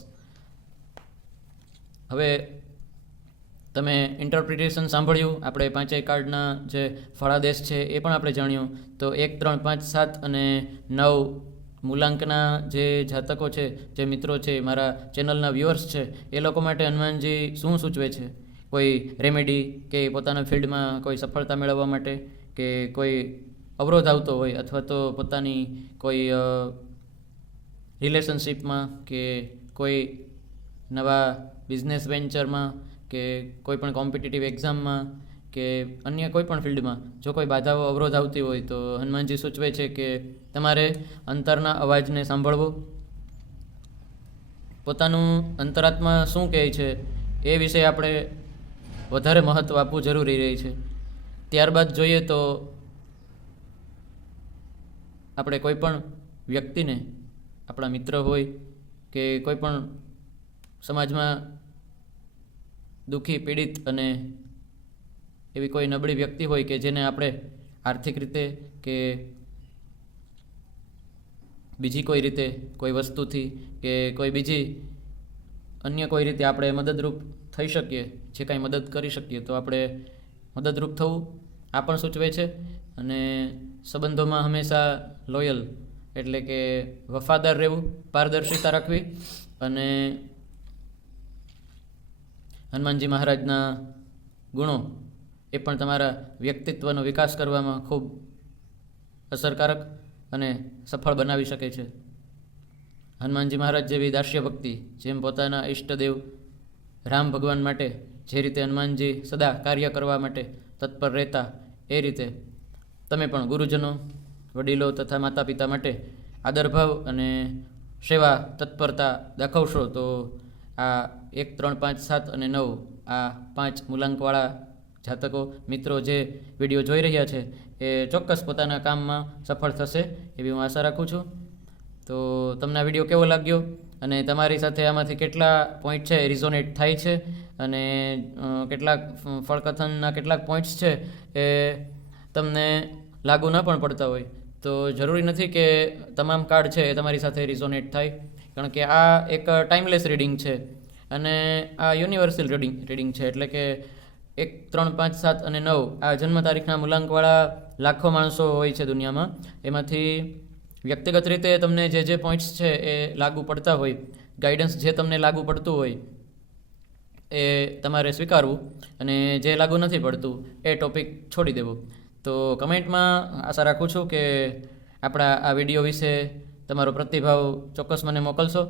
હવે તમે ઇન્ટરપ્રિટેશન સાંભળ્યું, આપણે 5 કાર્ડના જે ફળાદેશ છે એ પણ આપણે જાણ્યું. તો 1, 3, 5, 7 અને 9 મૂલાંકના જે જાતકો છે, જે મિત્રો છે, મારા ચેનલના વ્યુઅર્સ છે, એ લોકો માટે હનુમાનજી શું સૂચવે છે? કોઈ રેમેડી કે પોતાના ફિલ્ડમાં કોઈ સફળતા મેળવવા માટે, કે કોઈ અવરોધ આવતો હોય, અથવા તો પોતાની કોઈ રિલેશનશિપમાં કે કોઈ નવા બિઝનેસ વેન્ચરમાં કે કોઈ પણ કોમ્પિટિટિવ એક્ઝામમાં કે અન્ય કોઈ પણ ફિલ્ડમાં જો કોઈ બાધાઓ અવરોધ આવતી હોય તો હનુમાનજી સૂચવે છે કે તમારે અંતરના અવાજને સાંભળવો, પોતાનું અંતરાત્મા શું કહે છે એ વિશે આપણે વધારે મહત્ત્વ આપવું જરૂરી રહે છે. ત્યારબાદ જોઈએ તો આપણે કોઈ પણ વ્યક્તિને, આપણા મિત્ર હોય કે કોઈ પણ સમાજમાં દુઃખી, પીડિત અને એવી કોઈ નબળી વ્યક્તિ હોય કે જેને આપણે આર્થિક રીતે કે બીજી કોઈ રીતે, કોઈ વસ્તુથી કે કોઈ બીજી અન્ય કોઈ રીતે આપણે મદદરૂપ થઈ શકીએ, જે કાંઈ મદદ કરી શકીએ તો આપણે મદદરૂપ થવું આ પણ સૂચવે છે. અને સંબંધોમાં હંમેશા લોયલ એટલે કે વફાદાર રહેવું, પારદર્શિતા રાખવી અને હનુમાનજી મહારાજના ગુણો એ પણ તમારા વ્યક્તિત્વનો વિકાસ કરવામાં ખૂબ અસરકારક અને સફળ બનાવી શકે છે. હનુમાનજી મહારાજ જેવી દાસ્ય ભક્તિ, જેમ પોતાના ઈષ્ટદેવ રામ ભગવાન માટે જે રીતે હનુમાનજી સદા કાર્ય કરવા માટે તત્પર રહેતા, એ રીતે તમે પણ ગુરુજનો, વડીલો તથા માતા પિતા માટે આદરભાવ અને સેવા તત્પરતા દાખવશો તો આ 1, 3, 5, 7 અને 9 આ 5 મૂલાંકવાળા જાતકો મિત્રો જે વિડીયો જોઈ રહ્યા છે એ ચોક્કસ પોતાના કામમાં સફળ થશે એવી હું આશા રાખું છું. તો તમને આ વિડીયો કેવો લાગ્યો અને તમારી સાથે આમાંથી કેટલા પોઈન્ટ છે રિઝોનેટ થાય છે અને કેટલાક ફળકથનના કેટલાક પોઈન્ટ્સ છે એ તમને લાગુ ન પણ પડતા હોય તો જરૂરી નથી કે તમામ કાર્ડ છે એ તમારી સાથે રિઝોનેટ થાય, કારણ કે આ એક ટાઈમલેસ રીડિંગ છે અને આ યુનિવર્સલ રીડિંગ છે. એટલે કે 1, 3, 5, 7 અને 9 આ જન્મ તારીખના મૂલાંકવાળા લાખો માણસો હોય છે દુનિયામાં. એમાંથી વ્યક્તિગત રીતે તમને જે પોઈન્ટ્સ છે એ લાગુ પડતા હોય, ગાઈડન્સ જે તમને લાગુ પડતું હોય એ તમારે સ્વીકારવું અને જે લાગુ નથી પડતું એ ટોપિક છોડી દેવો. તો કમેન્ટમાં આશા રાખું છું કે આપણા આ વિડીયો વિશે તમારો પ્રતિભાવ ચોક્કસ મને મોકલશો.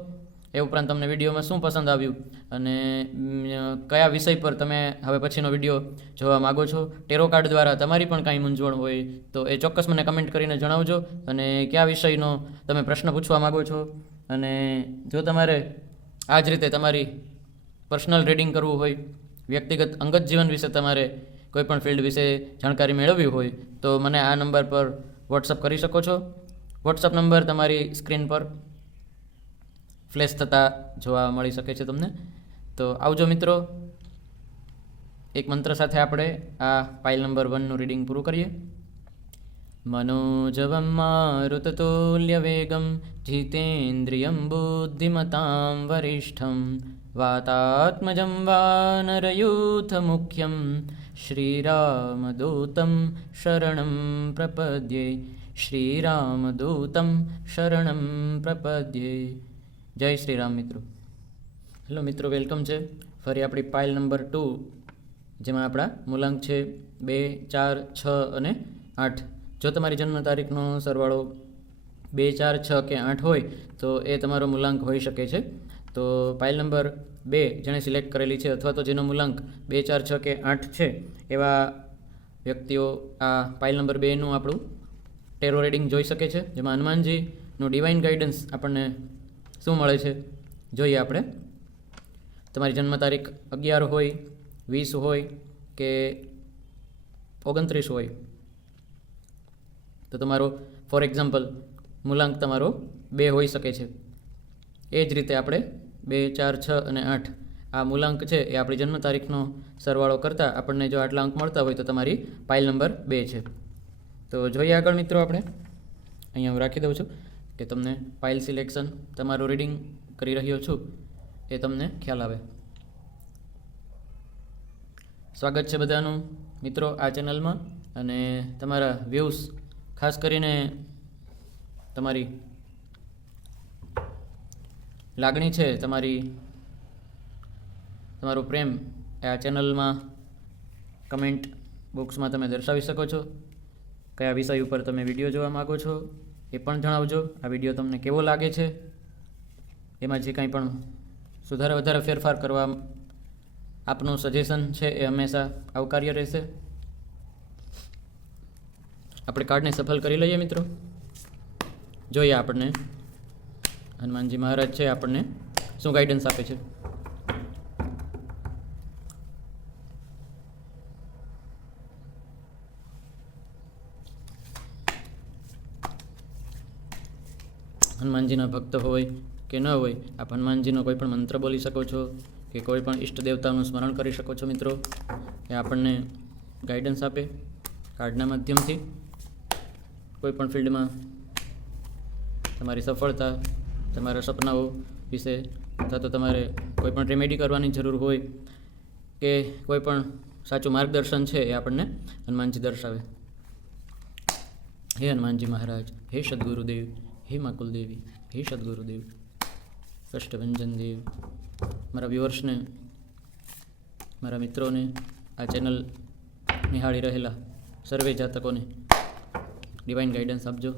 એ ઉપરાંત તમને વિડીયોમાં શું પસંદ આવ્યું અને કયા વિષય પર તમે હવે પછીનો વિડીયો જોવા માગો છો. ટેરો કાર્ડ દ્વારા તમારી પણ કાંઈ મૂંઝવણ હોય તો એ ચોક્કસ મને કમેન્ટ કરીને જણાવજો. અને કયા વિષયનો તમે પ્રશ્ન પૂછવા માગો છો. અને જો તમારે આ જ રીતે તમારી પર્સનલ રીડિંગ કરવું હોય, વ્યક્તિગત અંગત જીવન વિશે તમારે કોઈ પણ ફિલ્ડ વિશે જાણકારી મેળવવી હોય તો મને આ નંબર પર વોટ્સઅપ કરી શકો છો. વોટ્સઅપ નંબર તમારી સ્ક્રીન પર ફ્લેશ થતાં જોવા મળી શકે છે તમને. તો આવજો મિત્રો, એક મંત્ર સાથે આપણે આ પાઇલ નંબર 1નું રીડિંગ પૂરું કરીએ. મનોજવમ મારુતતુલ્ય વેગમ જીતેન્દ્રિયમ બુદ્ધિમતાં વરિષ્ઠમ વાતાત્મજં વાનરયુથ મુખ્યમ શ્રીરામદૂતમ શરણં પ્રપદ્યે. શ્રીરામદૂતમ શરણં પ્રપદ્યે. જય શ્રી રામ મિત્રો. હેલો મિત્રો, વેલકમ છે ફરી આપણી પાઇલ નંબર 2 જેમાં આપણા મૂલાંક છે 2, 4, 6 અને 8. જો તમારી જન્મ તારીખનો સરવાળો 2, 4, 6 કે 8 હોય તો એ તમારો મૂલાંક હોઈ શકે છે. તો પાઇલ નંબર 2 જેણે સિલેક્ટ કરેલી છે અથવા તો જેનો મૂલાંક 2, 4, 6 કે 8 છે એવા વ્યક્તિઓ આ પાઇલ નંબર 2નું આપણું ટેરો રીડિંગ જોઈ શકે છે, જેમાં હનુમાનજીનું ડિવાઇન ગાઈડન્સ આપણને શું મળે છે જોઈએ આપણે. તમારી જન્મ તારીખ 11 હોય, 20 હોય કે 29 હોય તો તમારો ફોર એક્ઝામ્પલ મૂલાંક તમારો 2 હોઈ શકે છે. એ જ રીતે આપણે 2, 4, 6 અને 8 આ મૂલાંક છે એ આપણી જન્મ તારીખનો સરવાળો કરતાં આપણને જો આટલા અંક મળતા હોય તો તમારી પાઇલ નંબર 2 છે. તો જોઈએ આગળ મિત્રો, આપણે અહીંયા હું રાખી દઉં છું કે તમને પાઇલ સિલેક્શન તમારું રીડિંગ કરી રહ્યો છું એ તમને ખ્યાલ આવે. સ્વાગત છે બધાનું મિત્રો આ ચેનલમાં. અને તમારા વ્યૂઝ, ખાસ કરીને તમારી લાગણી છે, તમારો પ્રેમ આ ચેનલમાં કમેન્ટ બોક્સમાં તમે દર્શાવી શકો છો. કયા વિષય ઉપર તમે વિડીયો જોવા માગો છો એ પણ જણાવજો. આ વિડીયો તમને કેવો લાગે છે, એમાં જે કાંઈ પણ સુધારા વધારે ફેરફાર કરવા આપનું સજેશન છે એ હંમેશા આવકાર્ય રહેશે. આપણે કાર્ડને સફળ કરી લઈએ મિત્રો. જોઈએ આપણને હનુમાનજી મહારાજ છે આપણને શું ગાઈડન્સ આપે છે? હનુમાનજીના ભક્ત હોય કે ન હોય, આપ હનુમાનજીનો કોઈ પણ મંત્ર બોલી શકો છો કે કોઈ પણ ઈષ્ટ દેવતાનું સ્મરણ કરી શકો છો મિત્રો. એ આપણને ગાઈડન્સ આપે કાર્ડના માધ્યમથી. કોઈ પણ ફિલ્ડમાં તમારી સફળતા, તમારા સપનાઓ વિશે, અથવા તો તમારે કોઈ પણ રેમેડી કરવાની જરૂર હોય કે કોઈ પણ સાચું માર્ગદર્શન છે એ આપણને હનુમાનજી દર્શાવે. હે હનુમાનજી મહારાજ, હે સદગુરુદેવ, હે મા કુલદેવી, હે સદગુરુદેવ, કષ્ટભંજન દેવ. મારા વ્યુઅર્સને, મારા મિત્રોને, આ ચેનલ નિહાળી રહેલા સર્વે જાતકોને ડિવાઇન ગાઈડન્સ આપજો.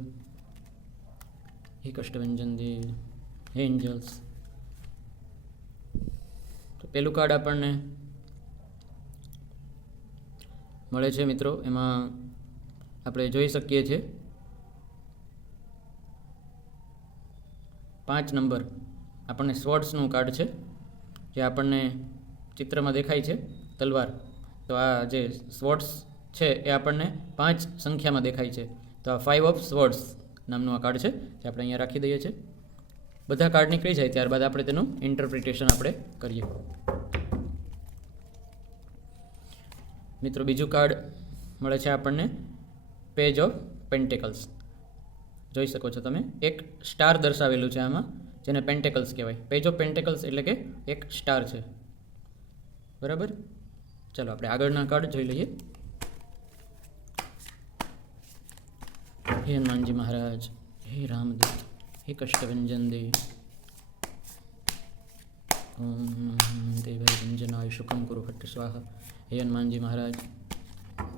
હે કષ્ટભંજન દેવ, હે એન્જલ્સ. તો પહેલું કાર્ડ આપણને મળે છે મિત્રો, એમાં આપણે જોઈ શકીએ છીએ 5 નંબર આપણને સ્વોર્ડ્સનું કાર્ડ છે, જે આપણને ચિત્રમાં દેખાય છે તલવાર. તો આ જે સ્વોર્ડ્સ છે એ આપણને 5 સંખ્યામાં દેખાય છે. તો આ 5 ઓફ સ્વોર્ડ્સ નામનું આ કાર્ડ છે, જે આપણે અહીંયા રાખી દઈએ છીએ. બધા કાર્ડ નીકળી જાય ત્યારબાદ આપણે તેનું ઇન્ટરપ્રિટેશન આપણે કરીએ. મિત્રો બીજું કાર્ડ મળે છે આપણને પેજ ઓફ પેન્ટેકલ્સ. જોઈ શકો છો તમે, એક સ્ટાર દર્શાવેલું છે આમાં, જેને પેન્ટેકલ્સ કહેવાય. પેજ ઓફ પેન્ટેકલ્સ એટલે કે એક સ્ટાર છે, બરાબર. ચાલો આપણે આગળના કાર્ડ જોઈ લઈએ. હે હનુમાનજી મહારાજ, હે રામદૂત, હે કષ્ટભંજન દેવ. ઓમ દેવાય રંજનાય શુકમ કુરુ ફટ સ્વાહા. હે હનુમાનજી મહારાજ,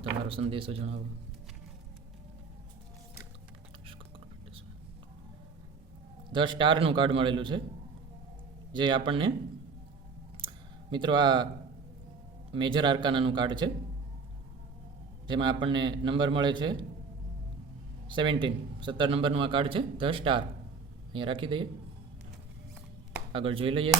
તમારો સંદેશો જણાવો. ધ સ્ટારનું કાર્ડ મળેલું છે, જે આપણને મિત્રો આ મેજર આર્કાનાનું કાર્ડ છે, જેમાં આપણને નંબર મળે છે 17 નંબરનું આ કાર્ડ છે, ધ સ્ટાર. અહીંયા રાખી દઈએ, આગળ જોઈ લઈએ.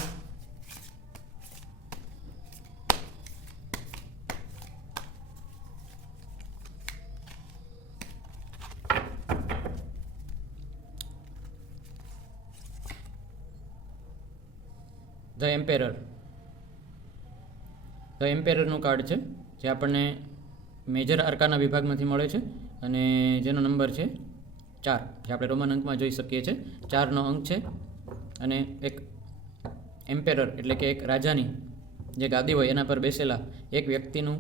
ધ એમ્પેરર. ધ એમ્પેરરનું કાર્ડ છે, જે આપણને મેજર આર્કાના વિભાગમાંથી મળે છે અને જેનો નંબર છે 4, જે આપણે રોમન અંકમાં જોઈ શકીએ છીએ. 4નો અંક છે અને એક એમ્પેરર એટલે કે એક રાજાની જે ગાદી હોય એના પર બેસેલા એક વ્યક્તિનું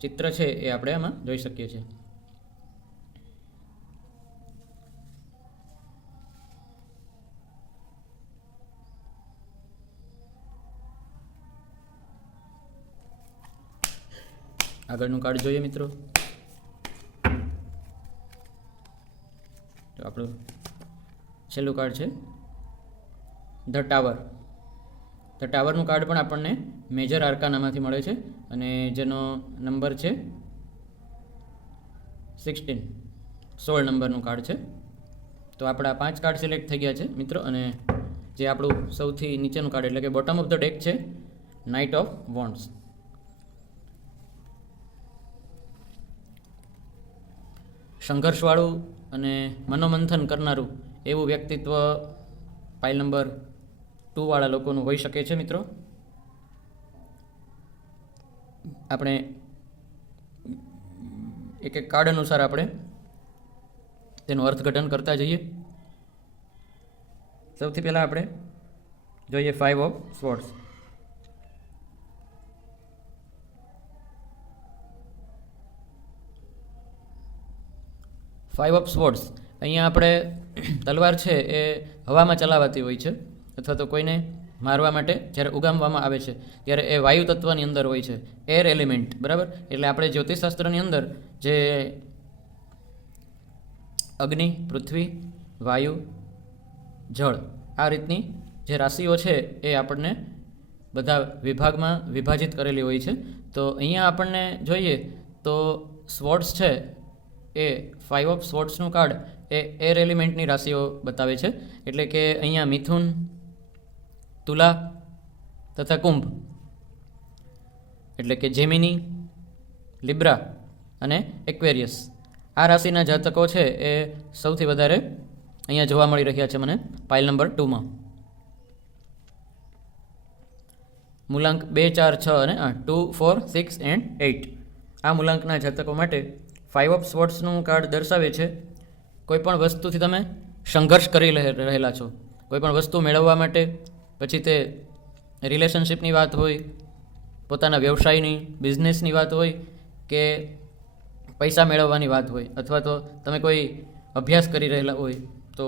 ચિત્ર છે એ આપણે આમાં જોઈ શકીએ છીએ. આગળનું કાર્ડ જોઈએ મિત્રો. તો આપણું છેલ્લું કાર્ડ છે ધ ટાવર. ધ ટાવરનું કાર્ડ પણ આપણને મેજર આર્કાનામાંથી મળે છે અને જેનો નંબર છે 16 નંબરનું કાર્ડ છે. તો આપણા 5 કાર્ડ સિલેક્ટ થઈ ગયા છે મિત્રો, અને જે આપણું સૌથી નીચેનું કાર્ડ એટલે કે બોટમ ઓફ ધ ડેક છે નાઇટ ઓફ વોન્ડ્સ. સંઘર્ષવાળું અને મનોમંથન કરનારું એવું વ્યક્તિત્વ પાઇલ નંબર 2 વાળા લોકોનું હોઈ શકે છે મિત્રો. આપણે એક એક કાર્ડ અનુસાર આપણે તેનું અર્થઘટન કરતા જઈએ. સૌથી પહેલાં આપણે જોઈએ 5 of swords. Five of swords, અહીંયા આપણે તલવાર છે એ હવામાં ચલાવાતી હોય છે, અથવા તો કોઈને મારવા માટે જ્યારે ઉગામવામાં આવે છે ત્યારે એ વાયુ તત્વની અંદર હોય છે, એર એલિમેન્ટ, બરાબર. એટલે આપણે જ્યોતિષશાસ્ત્રની અંદર જે અગ્નિ, પૃથ્વી, વાયુ, જળ, આ રીતની જે રાશિઓ છે એ આપણને બધા વિભાગમાં વિભાજિત કરેલી હોય છે. તો અહીંયા આપણને જોઈએ તો સ્વોર્ડ્સ છે એ 5 ઓફ સ્વોર્ડ્સનું કાર્ડ એ એર એલિમેન્ટની રાશિઓ બતાવે છે. એટલે કે અહીંયા મિથુન, તુલા તથા કુંભ, એટલે કે જેમિની, લિબ્રા અને એક્વેરિયસ. આ રાશિના જાતકો છે એ સૌથી વધારે અહીંયા જોવા મળી રહ્યા છે મને પાઇલ નંબર 2માં. મૂલાંક 2, 4, 6 અને 8, 2, 4, 6 એન્ડ 8. આ મૂલાંકના જાતકો માટે 5 ઓફ સ્વોર્ડ્સનું કાર્ડ દર્શાવે છે કોઈપણ વસ્તુથી તમે સંઘર્ષ કરી રહેલા છો. કોઈપણ વસ્તુ મેળવવા માટે, પછી તે રિલેશનશિપની વાત હોય, પોતાના વ્યવસાયની, બિઝનેસની વાત હોય કે પૈસા મેળવવાની વાત હોય, અથવા તો તમે કોઈ અભ્યાસ કરી રહેલા હોય, તો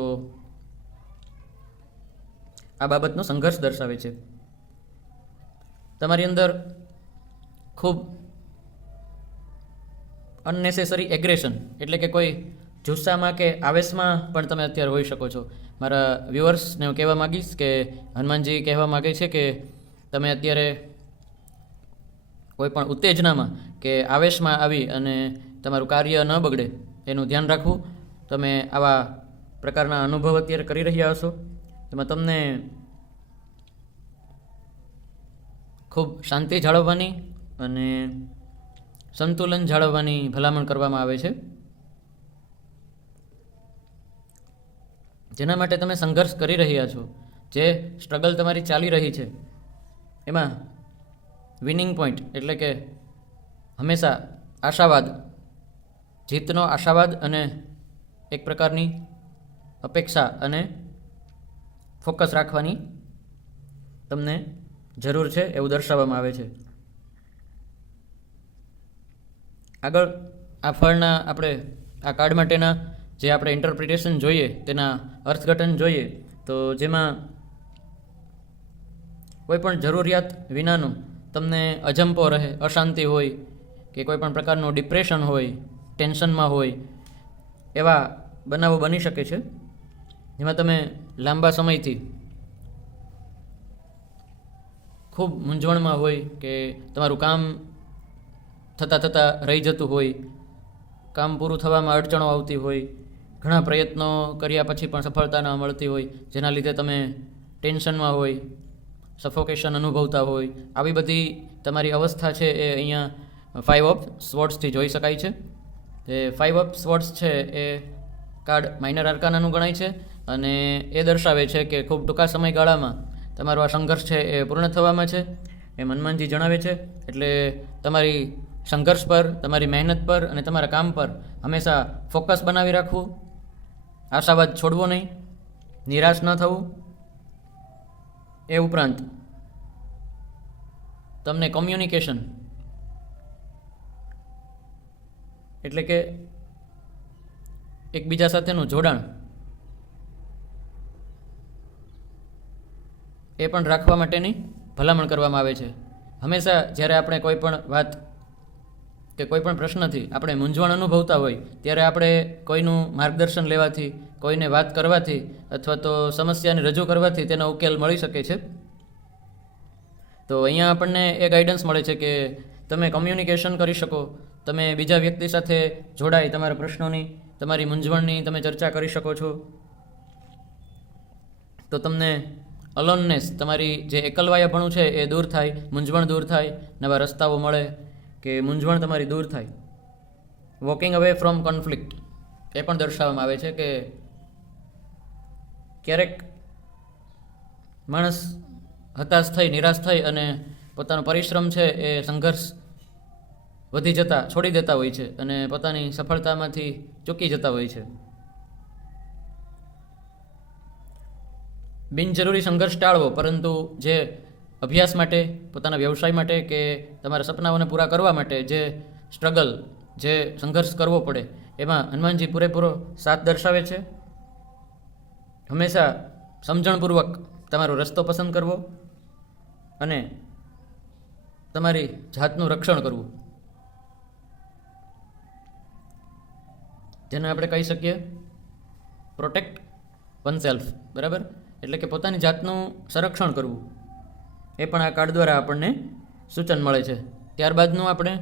આ બાબતનો સંઘર્ષ દર્શાવે છે. તમારી અંદર ખૂબ અનનેસેસરી એગ્રેશન, એટલે કે કોઈ જુસ્સામાં કે આવેશમાં પણ તમે અત્યારે હોઈ શકો છો. મારા વ્યુઅર્સને હું કહેવા માગીશ કે હનુમાનજી કહેવા માગે છે કે તમે અત્યારે કોઈ પણ ઉત્તેજનામાં કે આવેશમાં આવી અને તમારું કાર્ય ન બગડે એનું ધ્યાન રાખવું. તમે આવા પ્રકારના અનુભવ અત્યારે કરી રહ્યા હશો, એમાં તમને ખૂબ શાંતિ જાળવવાની અને સંતુલન જાળવવાની ભલામણ કરવામાં આવે છે. જેના માટે તમે સંઘર્ષ કરી રહ્યા છો, જે સ્ટ્રગલ તમારી ચાલી રહી છે, એમાં વિનિંગ પોઈન્ટ એટલે કે હંમેશા આશાવાદ, જીતનો આશાવાદ અને એક પ્રકારની અપેક્ષા અને ફોકસ રાખવાની તમને જરૂર છે એવું દર્શાવવામાં આવે છે. આગળ આ ફળના આપણે આ કાર્ડ માટેના જે આપણે ઇન્ટરપ્રિટેશન જોઈએ, તેના અર્થઘટન જોઈએ, તો જેમાં કોઈ પણ જરૂરિયાત વિનાનું તમને અજંપો રહે, અશાંતિ હોય કે કોઈ પણ પ્રકારનું ડિપ્રેશન હોય, ટેન્શનમાં હોય, એવા બનાવો બની શકે છે જેમાં તમે લાંબા સમયથી ખૂબ મૂંઝવણમાં હોય કે તમારું કામ થતાં રહી જતું હોય, કામ પૂરું થવામાં અડચણો આવતી હોય, ઘણા પ્રયત્નો કર્યા પછી પણ સફળતા ન મળતી હોય, જેના લીધે તમે ટેન્શનમાં હોય, સફોકેશન અનુભવતા હોય. આવી બધી તમારી અવસ્થા છે એ અહીંયા 5 ઓફ સ્વોર્ડ્સથી જોઈ શકાય છે. એ 5 ઓફ સ્વોર્ડ્સ છે એ કાર્ડ માઇનર આર્કાનાનું ગણાય છે અને એ દર્શાવે છે કે ખૂબ ટૂંકા સમયગાળામાં તમારો આ સંઘર્ષ છે એ પૂર્ણ થવામાં છે એમ હનુમાનજી જણાવે છે. એટલે તમારી સંઘર્ષ પર, તમારી મહેનત પર અને તમારા કામ પર હંમેશા ફોકસ બનાવી રાખવું, આશાવાદ છોડવો નહીં, નિરાશ ન થવું. એ ઉપરાંત તમને કોમ્યુનિકેશન એટલે કે એકબીજા સાથેનું જોડાણ એ પણ રાખવા માટેની ભલામણ કરવામાં આવે છે. હંમેશા જ્યારે આપણે કોઈ પણ વાત કે કોઈ પણ પ્રશ્નથી આપણે મૂંઝવણ અનુભવતા હોય, ત્યારે આપણે કોઈનું માર્ગદર્શન લેવાથી, કોઈને વાત કરવાથી અથવા તો સમસ્યાને રજૂ કરવાથી તેનો ઉકેલ મળી શકે છે. તો અહીંયા આપણને એ ગાઈડન્સ મળે છે કે તમે કોમ્યુનિકેશન કરી શકો, તમે બીજા વ્યક્તિ સાથે જોડાઈ તમારા પ્રશ્નોની, તમારી મૂંઝવણની તમે ચર્ચા કરી શકો છો. તો તમને અલોનનેસ, તમારી જે એકલવાયાપણું છે એ દૂર થાય, મૂંઝવણ દૂર થાય, નવા રસ્તાઓ મળે કે મૂંઝવણ તમારી દૂર થાય. વોકિંગ અવે ફ્રોમ કોન્ફ્લિક્ટ એ પણ દર્શાવવામાં આવે છે કે ક્યારેક માણસ હતાશ થઈ, નિરાશ થઈ અને પોતાનો પરિશ્રમ છે એ સંઘર્ષ વધી જતા છોડી દેતા હોય છે અને પોતાની સફળતામાંથી ચૂકી જતા હોય છે. બિનજરૂરી સંઘર્ષ ટાળવો, પરંતુ જે અભ્યાસ માટે, પોતાના વ્યવસાય માટે કે તમારા સપનાઓને પૂરા કરવા માટે જે સ્ટ્રગલ, જે સંઘર્ષ કરવો પડે, એમાં હનુમાનજી પૂરેપૂરો સાથ દર્શાવે છે. હંમેશા સમજણપૂર્વક તમારો રસ્તો પસંદ કરવો અને તમારી જાતનું રક્ષણ કરવું, જેને આપણે કહી શકીએ પ્રોટેક્ટ વનસેલ્ફ, બરાબર? એટલે કે પોતાની જાતનું સંરક્ષણ કરવું, એ પણ આ કાર્ડ દ્વારા આપણને સૂચન મળે છે. ત્યારબાદનું આપણે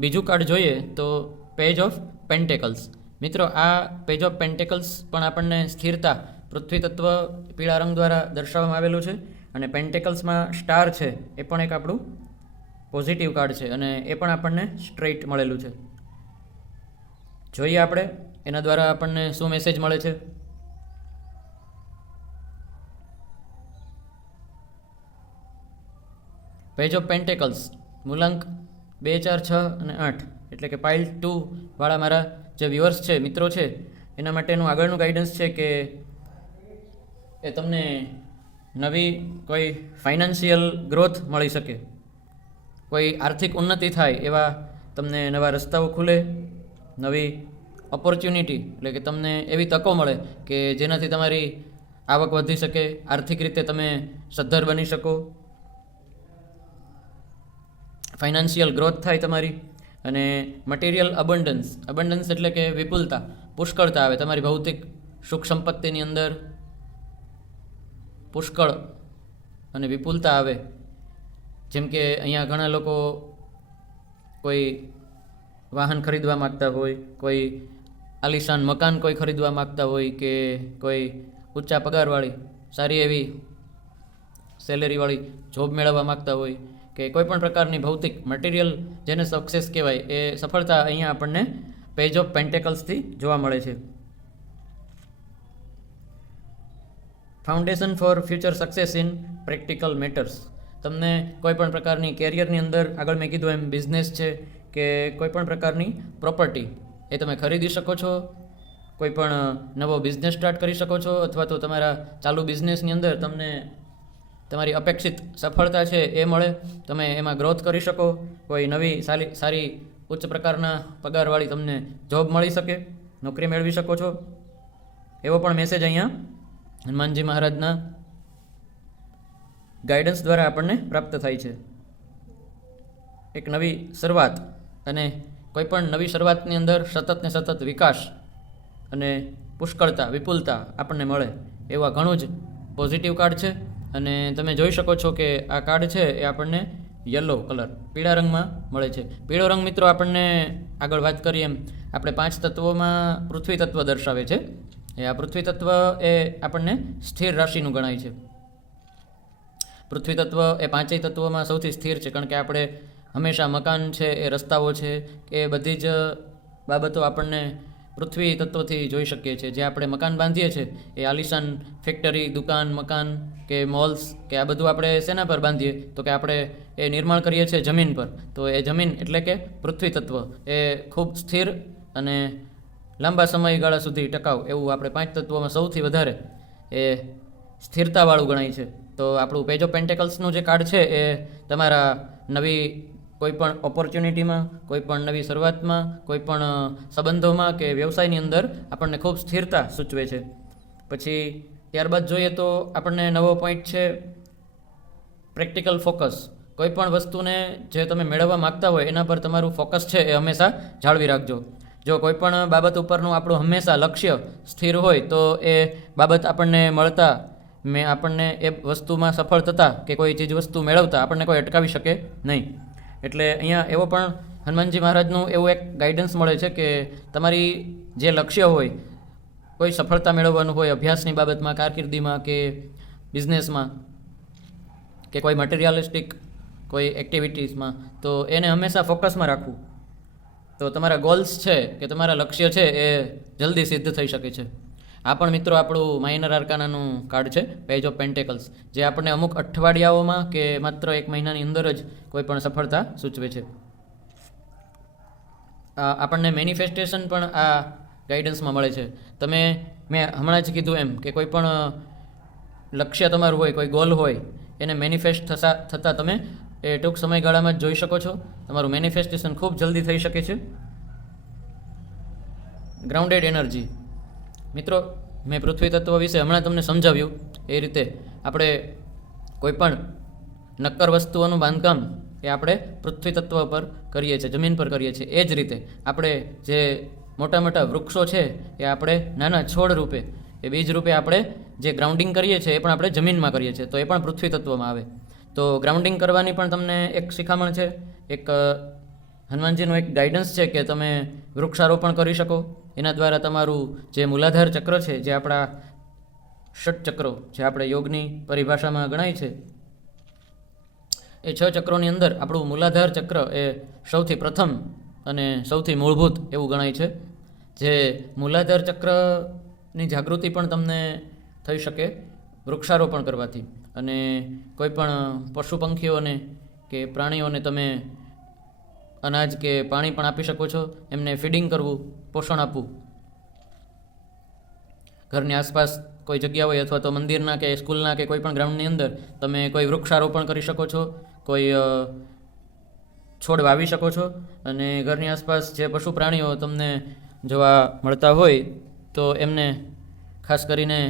બીજું કાર્ડ જોઈએ તો પેજ ઓફ પેન્ટેકલ્સ. મિત્રો, આ પેજ ઓફ પેન્ટેકલ્સ પણ આપણને સ્થિરતા, પૃથ્વી તત્વ પીળા રંગ દ્વારા દર્શાવવામાં આવેલું છે અને પેન્ટેકલ્સમાં સ્ટાર છે એ પણ એક આપણું પોઝિટિવ કાર્ડ છે અને એ પણ આપણને સ્ટ્રેઇટ મળેલું છે. જોઈએ આપણે એના દ્વારા આપણને શું મેસેજ મળે છે. પેજ ઓફ પેન્ટેકલ્સ મૂલાંક 2, 4, 6 અને 8 એટલે કે પાઇલ 2 વાળા મારા જે વ્યુઅર્સ છે, મિત્રો છે, એના માટેનું આગળનું ગાઈડન્સ છે કે એ તમને નવી કોઈ ફાઇનાન્શિયલ ગ્રોથ મળી શકે, કોઈ આર્થિક ઉન્નતિ થાય એવા તમને નવા રસ્તાઓ ખુલે, નવી ઓપોર્ચ્યુનિટી એટલે કે તમને એવી તકો મળે કે જેનાથી તમારી આવક વધી શકે, આર્થિક રીતે તમે સદ્ધર બની શકો, ફાઇનાન્શિયલ ગ્રોથ થાય તમારી. અને મટીરિયલ અબન્ડન્સ એટલે કે વિપુલતા, પુષ્કળતા આવે તમારી ભૌતિક સુખ સંપત્તિની અંદર, પુષ્કળ અને વિપુલતા આવે. જેમ કે અહીંયા ઘણા લોકો કોઈ વાહન ખરીદવા માગતા હોય, કોઈ આલિશાન મકાન કોઈ ખરીદવા માગતા હોય, કે કોઈ ઊંચા પગારવાળી સારી એવી સેલેરીવાળી જોબ મેળવવા માગતા હોય, કે કોઈ પણ પ્રકારની ભૌતિક મટીરિયલ જેને સક્સેસ કહેવાય એ સફળતા અહીંયા આપણને પેજ ઓફ પેન્ટેકલ્સથી જોવા મળે છે. Foundation four future success in practical matters. તમને કોઈ પણ પ્રકારની કેરિયરની અંદર, આગળ મેં કીધું એમ બિઝનેસ છે કે કોઈ પણ પ્રકારની પ્રોપર્ટી એ તમે ખરીદી શકો છો, કોઈ પણ નવો બિઝનેસ સ્ટાર્ટ કરી શકો છો, અથવા તો તમારા ચાલુ બિઝનેસની અંદર તમને તમારી અપેક્ષિત સફળતા છે એ મળે, તમે એમાં ગ્રોથ કરી શકો, કોઈ નવી સારી ઉચ્ચ પ્રકારના પગારવાળી તમને જોબ મળી શકે, નોકરી મેળવી શકો છો. એવો પણ મેસેજ અહીંયા હનુમાનજી મહારાજના ગાઈડન્સ દ્વારા આપણને પ્રાપ્ત થાય છે. એક નવી શરૂઆત, અને કોઈ પણ નવી શરૂઆતની અંદર સતત ને સતત વિકાસ અને પુષ્કળતા, વિપુલતા આપણને મળે એવા ઘણું જ પોઝિટિવ કાર્ડ છે. અને તમે જોઈ શકો છો કે આ કાર્ડ છે એ આપણને યલો કલર, પીળા રંગમાં મળે છે. પીળો રંગ મિત્રો આપણને આગળ વાત કરીએ એમ આપણે 5 તત્વોમાં પૃથ્વી તત્વ દર્શાવે છે. આ પૃથ્વી તત્વ એ આપણને સ્થિર રાશિનું ગણાય છે. પૃથ્વી તત્વ એ 5 તત્વોમાં સૌથી સ્થિર છે, કારણ કે આપણે હંમેશા મકાન છે, એ રસ્તાઓ છે, એ બધી જ બાબતો આપણને પૃથ્વી તત્વથી જોઈ શકીએ છીએ. જે આપણે મકાન બાંધીએ છીએ એ આલિશાન ફેક્ટરી, દુકાન, મકાન કે મોલ્સ કે આ બધું આપણે શેના પર બાંધીએ, તો કે આપણે એ નિર્માણ કરીએ છીએ જમીન પર. તો એ જમીન એટલે કે પૃથ્વી તત્વ એ ખૂબ સ્થિર અને લાંબા સમયગાળા સુધી ટકાઉ એવું આપણે 5 તત્વોમાં સૌથી વધારે એ સ્થિરતાવાળું ગણાય છે. તો આપણું પેજ ઓફ પેન્ટેકલ્સનું જે કાર્ડ છે એ તમારા નવી કોઈ પણ ઓપોર્ચ્યુનિટીમાં, કોઈ પણ નવી શરૂઆતમાં, કોઈ પણ સંબંધોમાં કે વ્યવસાયની અંદર આપણને ખૂબ સ્થિરતા સૂચવે છે. પછી ત્યારબાદ જોઈએ તો આપણને નવો પોઈન્ટ છે પ્રેક્ટિકલ ફોકસ. કોઈ પણ વસ્તુને જે તમે મેળવવા માગતા હોય એના પર તમારું ફોકસ છે એ હંમેશા જાળવી રાખજો. જો કોઈ પણ બાબત ઉપરનું આપણું હંમેશા લક્ષ્ય સ્થિર હોય તો એ બાબત આપણને મળતા, આપણને એ વસ્તુમાં સફળ થતા કે કોઈ ચીજ વસ્તુ મેળવતા આપણને કોઈ અટકાવી શકે નહીં. એટલે અહીંયા એવો પણ હનુમાનજી મહારાજનું એવું એક ગાઈડન્સ મળે છે કે તમારી જે લક્ષ્ય હોય, કોઈ સફળતા મેળવવાનું હોય અભ્યાસની બાબતમાં, કારકિર્દીમાં કે બિઝનેસમાં કે કોઈ મટીરિયાલિસ્ટિક કોઈ એક્ટિવિટીઝમાં, તો એને હંમેશા ફોકસમાં રાખવું. તો તમારા ગોલ્સ છે કે તમારા લક્ષ્ય છે એ જલ્દી સિદ્ધ થઈ શકે છે. આ પણ મિત્રો આપણું માઇનર આર્કાનાનું કાર્ડ છે, પેજ ઓફ પેન્ટેકલ્સ, જે આપણને અમુક અઠવાડિયાઓમાં કે માત્ર 1 મહિનાની અંદર જ કોઈ પણ સફળતા સૂચવે છે. આપણને મેનિફેસ્ટેશન પણ આ ગાઈડન્સમાં મળે છે. મેં હમણાં જ કીધું એમ કે કોઈ પણ લક્ષ્ય તમારું હોય, કોઈ ગોલ હોય, એને મેનિફેસ્ટ થતાં તમે એ ટૂંક સમયગાળામાં જ જોઈ શકો છો. તમારું મેનિફેસ્ટેશન ખૂબ જલ્દી થઈ શકે છે. ગ્રાઉન્ડેડ એનર્જી મિત્રો, મેં પૃથ્વી તત્વ વિશે હમણાં તમને સમજાવ્યું એ રીતે આપણે કોઈ પણ નક્કર વસ્તુઓનું બાંધકામ એ આપણે પૃથ્વી તત્વ પર કરીએ છીએ, જમીન પર કરીએ છીએ. એ જ રીતે આપણે જે મોટા મોટા વૃક્ષો છે એ આપણે નાના છોડ રૂપે, એ બીજ રૂપે આપણે જે ગ્રાઉન્ડિંગ કરીએ છીએ એ પણ આપણે જમીનમાં કરીએ છીએ, તો એ પણ પૃથ્વી તત્વમાં આવે. તો ગ્રાઉન્ડિંગ કરવાની પણ તમને એક શિખામણ છે, એક હનુમાનજીનું એક ગાઈડન્સ છે કે તમે વૃક્ષારોપણ કરી શકો. એના દ્વારા તમારું જે મૂલાધાર ચક્ર છે, જે આપણા ષટચક્રો જે આપણે યોગની પરિભાષામાં ગણાય છે, એ 6 ચક્રોની અંદર આપણું મૂલાધાર ચક્ર એ સૌથી પ્રથમ અને સૌથી મૂળભૂત એવું ગણાય છે. જે મૂલાધાર ચક્રની જાગૃતિ પણ તમને થઈ શકે વૃક્ષારોપણ કરવાથી, અને કોઈ પણ પશુ પંખીઓને કે પ્રાણીઓને તમે અનાજ કે પાણી પણ આપી શકો છો, એમને ફીડિંગ કરવું, પોષણ આપવું. ઘરની આસપાસ કોઈ જગ્યા હોય અથવા તો મંદિરના કે સ્કૂલના કે કોઈ પણ ગ્રાઉન્ડની અંદર તમે કોઈ વૃક્ષારોપણ કરી શકો છો, કોઈ છોડ વાવી શકો છો. અને ઘરની આસપાસ જે પશુ પ્રાણીઓ તમને જોવા મળતા હોય તો એમને ખાસ કરીને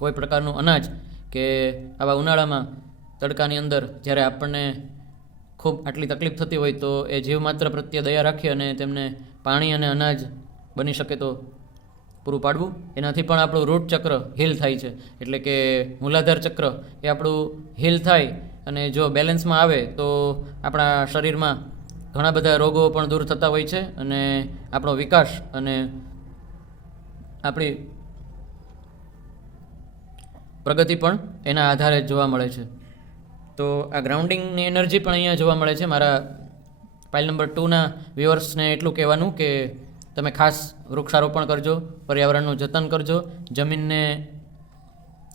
કોઈ પ્રકારનું અનાજ કે આવા ઉનાળામાં તડકાની અંદર જ્યારે આપણને ખૂબ આટલી તકલીફ થતી હોય તો એ જીવ માત્ર પ્રત્યે દયા રાખી અને તેમને પાણી અને અનાજ બની શકે તો પૂરું પાડવું. એનાથી પણ આપણું રૂટ ચક્ર હીલ થાય છે, એટલે કે મૂલાધાર ચક્ર એ આપણું હીલ થાય અને જો બેલેન્સમાં આવે તો આપણા શરીરમાં ઘણા બધા રોગો પણ દૂર થતા હોય છે અને આપણો વિકાસ અને આપણી પ્રગતિ પણ એના આધારે જોવા મળે છે. તો આ ગ્રાઉન્ડિંગની એનર્જી પણ અહીંયા જોવા મળે છે. મારા પાઇલ નંબર 2ના વ્યુઅર્સને એટલું કહેવાનું કે તમે ખાસ વૃક્ષારોપણ કરજો, પર્યાવરણનું જતન કરજો, જમીનને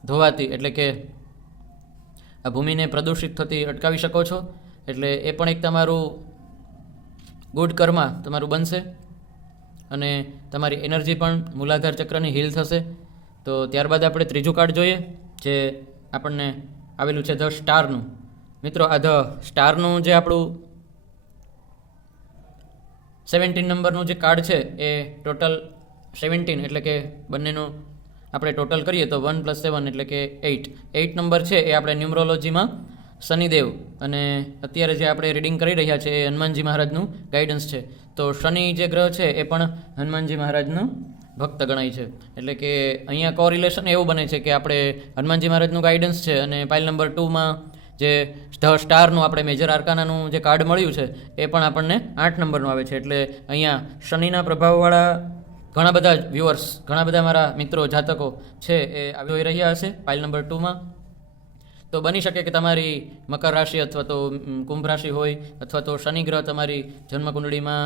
ધોવાતી એટલે કે આ ભૂમિને પ્રદૂષિત થતી અટકાવી શકો છો. એટલે એ પણ એક તમારું ગુડ કર્મા તમારું બનશે અને તમારી એનર્જી પણ મૂલાધાર ચક્રની હીલ થશે. તો ત્યારબાદ આપણે ત્રીજું કાર્ડ જોઈએ, જે આપણને આવેલું છે ધ સ્ટારનું. મિત્રો, આ ધ સ્ટારનું જે આપણું 17 નંબરનું જે કાર્ડ છે એ ટોટલ 17 એટલે કે બંનેનું આપણે ટોટલ કરીએ તો 1 + 7 એટલે કે 8 નંબર છે એ આપણે ન્યુમરોલોજીમાં શનિદેવ, અને અત્યારે જે આપણે રીડિંગ કરી રહ્યા છે એ હનુમાનજી મહારાજનું ગાઈડન્સ છે. તો શનિ જે ગ્રહ છે એ પણ હનુમાનજી મહારાજનું ભક્ત ગણાય છે. એટલે કે અહીંયા કોરિલેશન એવું બને છે કે આપણે હનુમાનજી મહારાજનું ગાઈડન્સ છે અને પાઇલ નંબર 2માં જે ધ સ્ટારનું આપણે મેજર આર્કાનાનું જે કાર્ડ મળ્યું છે એ પણ આપણને 8 નંબરનું આવે છે. એટલે અહીંયા શનિના પ્રભાવવાળા ઘણા બધા વ્યુઅર્સ, ઘણા બધા મારા મિત્રો જાતકો છે એ જોઈ રહ્યા હશે પાઇલ નંબર 2માં. તો બની શકે કે તમારી મકર રાશિ અથવા તો કુંભ રાશિ હોય, અથવા તો શનિ ગ્રહ તમારી જન્મકુંડળીમાં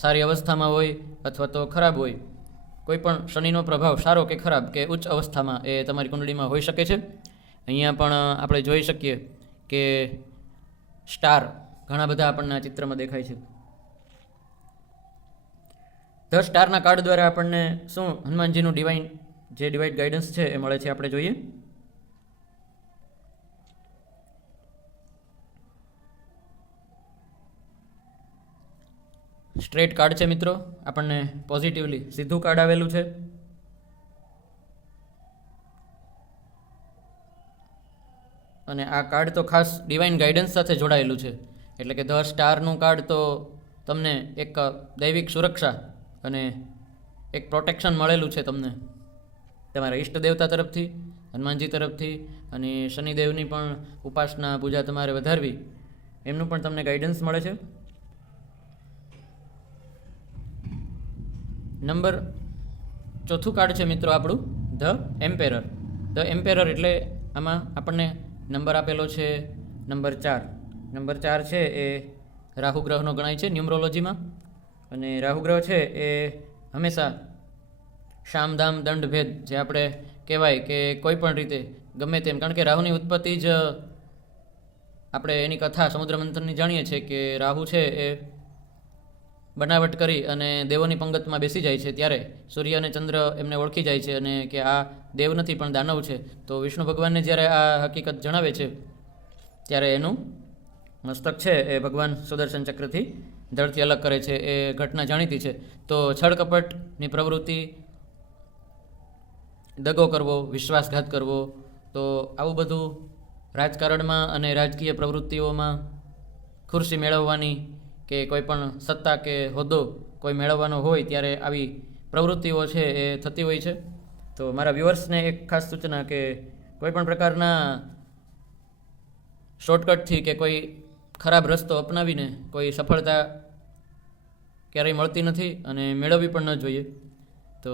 સારી અવસ્થામાં હોય અથવા તો ખરાબ હોય. કોઈ પણ શનિનો પ્રભાવ સારો કે ખરાબ કે ઉચ્ચ અવસ્થામાં એ તમારી કુંડળીમાં હોઈ શકે છે. અહીંયા પણ આપણે જોઈ શકીએ કે સ્ટાર ઘણા બધા આપણને આ ચિત્રમાં દેખાય છે. ધ સ્ટારના કાર્ડ દ્વારા આપણને શું હનુમાનજીનું ડિવાઇન ગાઈડન્સ છે એ મળે છે આપણે જોઈએ. સ્ટ્રેટ કાર્ડ છે મિત્રો, આપણને પોઝિટિવલી સીધું કાર્ડ આવેલું છે. અને આ કાર્ડ તો ખાસ ડિવાઇન ગાઈડન્સ સાથે જોડાયેલું છે. એટલે કે ધ સ્ટારનું કાર્ડ તો તમને એક દૈવિક સુરક્ષા અને એક પ્રોટેક્શન મળેલું છે તમને તમારા ઈષ્ટ દેવતા તરફથી, હનુમાનજી તરફથી, અને શનિદેવની પણ ઉપાસના પૂજા તમારે વધારવી એમનું પણ તમને ગાઈડન્સ મળે છે. નંબર 4થું કાર્ડ છે મિત્રો આપણું ધ એમ્પેરર. ધ એમ્પેરર એટલે આમાં આપણને નંબર આપેલો છે નંબર 4. નંબર 4 છે એ રાહુ ગ્રહનો ગણાય છે ન્યુમરોલોજીમાં. અને રાહુ ગ્રહ છે એ હંમેશા શામધામ દંડ ભેદ જે આપણે કહેવાય કે કોઈ પણ રીતે ગમે તેમ, કારણ કે રાહુની ઉત્પત્તિ જ આપણે એની કથા સમુદ્ર મંથનની જાણીએ છીએ કે રાહુ છે એ બનાવટ કરી અને દેવોની પંગતમાં બેસી જાય છે ત્યારે સૂર્ય અને ચંદ્ર એમને ઓળખી જાય છે અને કે આ દેવ નથી પણ દાનવ છે. તો વિષ્ણુ ભગવાનને જ્યારે આ હકીકત જણાવે છે ત્યારે એનું મસ્તક છે એ ભગવાન સુદર્શન ચક્રથી ધડથી અલગ કરે છે. એ ઘટના જાણીતી છે. તો છળકપટની પ્રવૃત્તિ, દગો કરવો, વિશ્વાસઘાત કરવો, તો આવું બધું રાજકારણમાં અને રાજકીય પ્રવૃત્તિઓમાં ખુરશી મેળવવાની કે કોઈ પણ સત્તા કે હોદ્દો કોઈ મેળવવાનો હોય ત્યારે આવી પ્રવૃત્તિઓ છે એ થતી હોય છે. તો મારા વ્યુઅર્સને એક ખાસ સૂચના કે કોઈ પણ પ્રકારના શોર્ટકટથી કે કોઈ ખરાબ રસ્તો અપનાવીને કોઈ સફળતા ક્યારેય મળતી નથી અને મેળવવી પણ ન જોઈએ. તો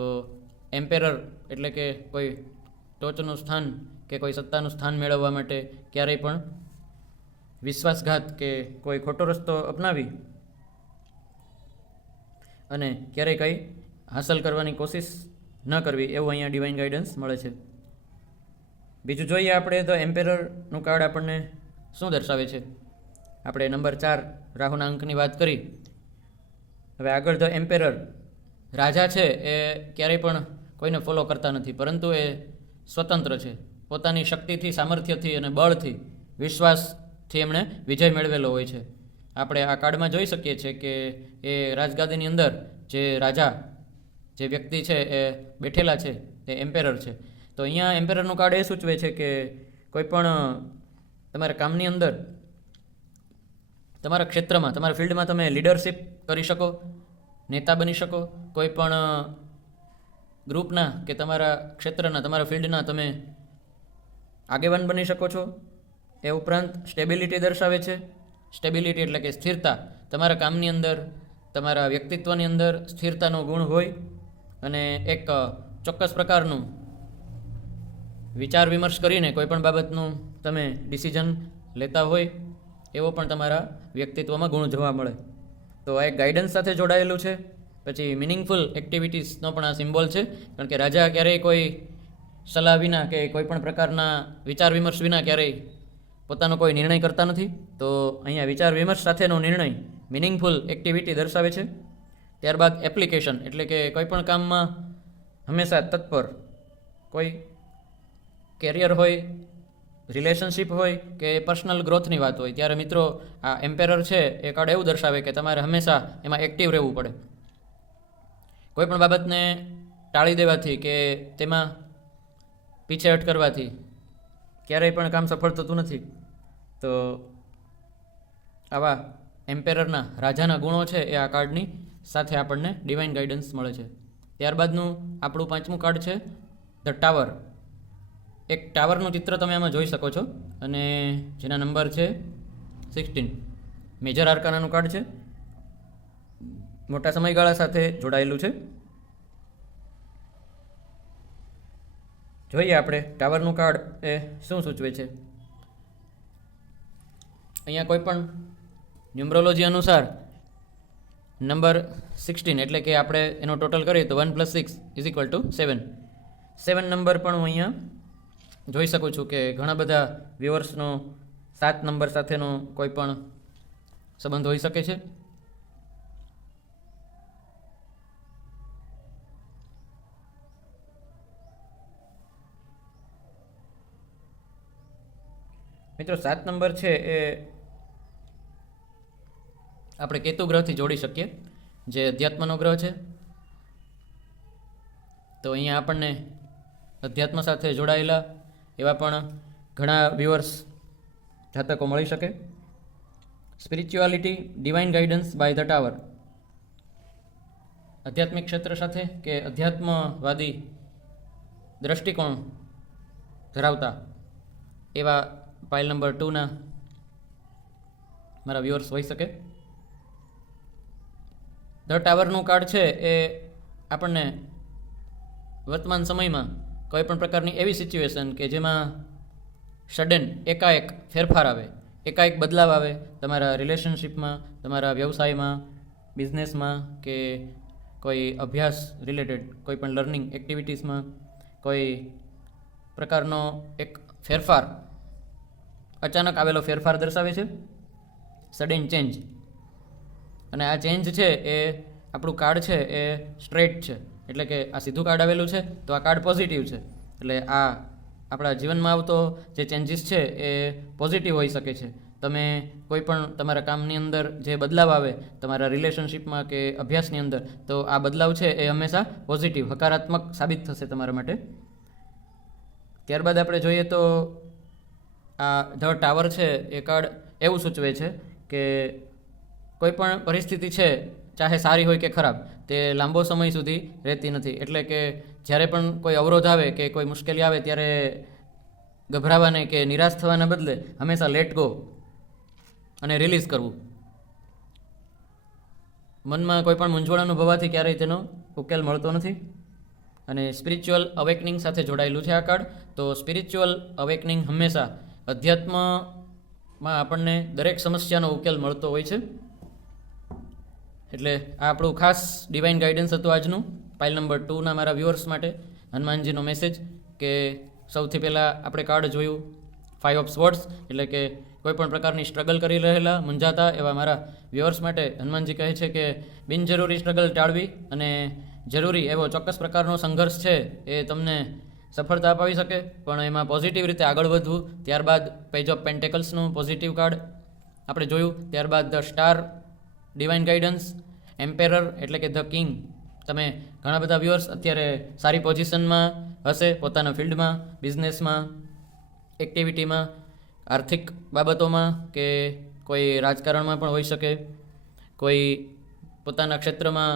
એમ્પેરર એટલે કે કોઈ ટોચનું સ્થાન કે કોઈ સત્તાનું સ્થાન મેળવવા માટે ક્યારેય પણ વિશ્વાસઘાત કે કોઈ ખોટો રસ્તો અપનાવી અને ક્યારેય કંઈ હાંસલ કરવાની કોશિશ ન કરવી, એવું અહીંયા ડિવાઇન ગાઈડન્સ મળે છે. બીજું જોઈએ આપણે ધ એમ્પેરરનું કાર્ડ આપણને શું દર્શાવે છે. આપણે નંબર 4 રાહુના અંકની વાત કરી. હવે આગળ ધ એમ્પેરર રાજા છે એ ક્યારેય પણ કોઈને ફોલો કરતા નથી, પરંતુ એ સ્વતંત્ર છે. પોતાની શક્તિથી, સામર્થ્યથી અને બળથી, વિશ્વાસથી એમણે વિજય મેળવેલો હોય છે. આપણે આ કાર્ડમાં જોઈ શકીએ છીએ કે એ રાજગાદીની અંદર જે રાજા, જે વ્યક્તિ છે એ બેઠેલા છે એ એમ્પેરર છે. તો અહીંયા એમ્પેરરનું કાર્ડ એ સૂચવે છે કે કોઈ પણ તમારા કામની અંદર, તમારા ક્ષેત્રમાં, તમારા ફિલ્ડમાં તમે લીડરશિપ કરી શકો, નેતા બની શકો, કોઈ પણ ગ્રુપના કે તમારા ક્ષેત્રના, તમારા ફિલ્ડના તમે આગેવાન બની શકો છો. એ ઉપરાંત સ્ટેબિલિટી દર્શાવે છે. સ્ટેબિલિટી એટલે કે સ્થિરતા. તમારા કામની અંદર, તમારા વ્યક્તિત્વની અંદર સ્થિરતાનો ગુણ હોય અને એક ચોક્કસ પ્રકારનું વિચાર વિમર્શ કરીને કોઈ પણ બાબતનું તમે ડિસિઝન લેતા હોય, એવો પણ તમારા વ્યક્તિત્વમાં ગુણ જોવા મળે. તો આ એક ગાઈડન્સ સાથે જોડાયેલું છે. પછી મિનિંગફુલ એક્ટિવિટીઝનો પણ આ સિમ્બોલ છે, કારણ કે રાજા ક્યારેય કોઈ સલાહ વિના કે કોઈ પણ પ્રકારના વિચાર વિમર્શ વિના ક્યારેય પોતાનો કોઈ નિર્ણય કરતા નથી. તો અહીંયા વિચાર વિમર્શ સાથેનો નિર્ણય મિનિંગફુલ એક્ટિવિટી દર્શાવે છે. ત્યારબાદ એપ્લિકેશન એટલે કે કોઈ પણ કામમાં હંમેશા તત્પર, કોઈ કેરિયર હોય, રિલેશનશિપ હોય કે પર્સનલ ગ્રોથની વાત હોય, ત્યારે મિત્રો આ એમ્પેરર છે એ કાર્ડ એવું દર્શાવે કે તમારે હંમેશા એમાં એક્ટિવ રહેવું પડે. કોઈ પણ બાબતને ટાળી દેવાથી કે તેમાં પીછેહટ કરવાથી ક્યારેય પણ કામ સફળ થતું નથી. તો આવા એમ્પેરરના, રાજાના ગુણો છે એ આ કાર્ડની સાથે આપણને ડિવાઇન ગાઈડન્સ મળે છે. ત્યારબાદનું આપણું 5મું કાર્ડ છે ધ ટાવર. એક ટાવરનું ચિત્ર તમે આમાં જોઈ શકો છો અને જેના નંબર છે 16. મેજર આર્કાનાનું કાર્ડ છે, મોટા સમયગાળા સાથે જોડાયેલું છે. જોઈએ આપણે ટાવરનું કાર્ડ એ શું સૂચવે છે. અહીંયા કોઈ પણ ન્યુમરોલોજી અનુસાર નંબર 16 એટલે કે આપણે એનો ટોટલ કરીએ તો 1 + 6 = 7. 7 નંબર પણ હું અહીંયા જોઈ શકું છું કે ઘણા બધા વ્યુઅર્સનો 7 નંબર સાથેનો કોઈ પણ સંબંધ હોઈ શકે છે. મિત્રો 7 નંબર છે એ આપણે કેતુ ગ્રહથી જોડી શકીએ, જે અધ્યાત્મનો ગ્રહ છે. તો અહીંયા આપણને અધ્યાત્મ સાથે જોડાયેલા એવા પણ ઘણા વ્યુઅર્સ, જાતકો મળી શકે. Spirituality, divine guidance by the tower. આધ્યાત્મિક ક્ષેત્ર સાથે કે અધ્યાત્મવાદી દ્રષ્ટિકોણ ધરાવતા એવા પાઇલ નંબર 2ના મારા વ્યુઅર્સ હોઈ શકે. ધ ટાવરનું કાર્ડ છે એ આપણને વર્તમાન સમયમાં કોઈ પણ પ્રકારની એવી સિચ્યુએશન કે જેમાં સડન એકાએક ફેરફાર આવે, એકાએક બદલાવ આવે, તમારા રિલેશનશિપમાં, તમારા વ્યવસાયમાં, બિઝનેસમાં કે કોઈ અભ્યાસ રિલેટેડ કોઈ પણ લર્નિંગ એક્ટિવિટીઝમાં કોઈ પ્રકારનો એક ફેરફાર, અચાનક આવેલો ફેરફાર દર્શાવે છે, સડન ચેન્જ. અને આ ચેન્જ છે એ આપણું કાર્ડ છે એ સ્ટ્રેટ છે, એટલે કે આ સીધું કાર્ડ આવેલું છે તો આ કાર્ડ પોઝિટિવ છે. એટલે આ આપણા જીવનમાં આવતો જે ચેન્જીસ છે એ પોઝિટિવ હોઈ શકે છે. તમે કોઈ પણ તમારા કામની અંદર જે બદલાવ આવે, તમારા રિલેશનશિપમાં કે અભ્યાસની અંદર, તો આ બદલાવ છે એ હંમેશા પોઝિટિવ, હકારાત્મક સાબિત થશે તમારા માટે. ત્યારબાદ આપણે જોઈએ તો આ ધ ટાવર છે એ કાર્ડ એવું સૂચવે છે કે કોઈ પણ પરિસ્થિતિ છે, ચાહે સારી હોય કે ખરાબ, તે લાંબો સમય સુધી રહેતી નથી. એટલે કે જ્યારે પણ કોઈ અવરોધ આવે કે કોઈ મુશ્કેલી આવે ત્યારે ગભરાવાને કે નિરાશ થવાના બદલે હંમેશા લેટ ગો અને રિલીઝ કરવું. મનમાં કોઈ પણ મૂંઝવણ અનુભવાથી ક્યારેય તેનો ઉકેલ મળતો નથી. અને સ્પિરિચ્યુઅલ અવેકનિંગ સાથે જોડાયેલું છે આ કાર્ડ. તો સ્પિરિચ્યુઅલ અવેકનિંગ હંમેશા અધ્યાત્મમાં આપણને દરેક સમસ્યાનો ઉકેલ મળતો હોય છે. એટલે આ આપણું ખાસ ડિવાઇન ગાઈડન્સ હતું આજનું પાઇલ નંબર 2ના મારા વ્યુઅર્સ માટે. હનુમાનજીનો મેસેજ કે સૌથી પહેલાં આપણે કાર્ડ જોયું 5 ઓફ સ્વોર્ડ્સ, એટલે કે કોઈપણ પ્રકારની સ્ટ્રગલ કરી રહેલા મૂંઝાતા એવા મારા વ્યુઅર્સ માટે હનુમાનજી કહે છે કે બિનજરૂરી સ્ટ્રગલ ટાળવી અને જરૂરી એવો ચોક્કસ પ્રકારનો સંઘર્ષ છે એ તમને સફળતા અપાવી શકે, પણ એમાં પોઝિટિવ રીતે આગળ વધવું. ત્યારબાદ પેજ ઓફ પેન્ટેકલ્સનું પોઝિટિવ કાર્ડ આપણે જોયું. ત્યારબાદ ધ સ્ટાર ડિવાઇન ગાઈડન્સ, એમ્પેરર એટલે કે ધ કિંગ. તમે ઘણા બધા વ્યુઅર્સ અત્યારે સારી પોઝિશનમાં હશે પોતાના ફિલ્ડમાં, બિઝનેસમાં, એક્ટિવિટીમાં, આર્થિક બાબતોમાં, કે કોઈ રાજકારણમાં પણ હોઈ શકે, કોઈ પોતાના ક્ષેત્રમાં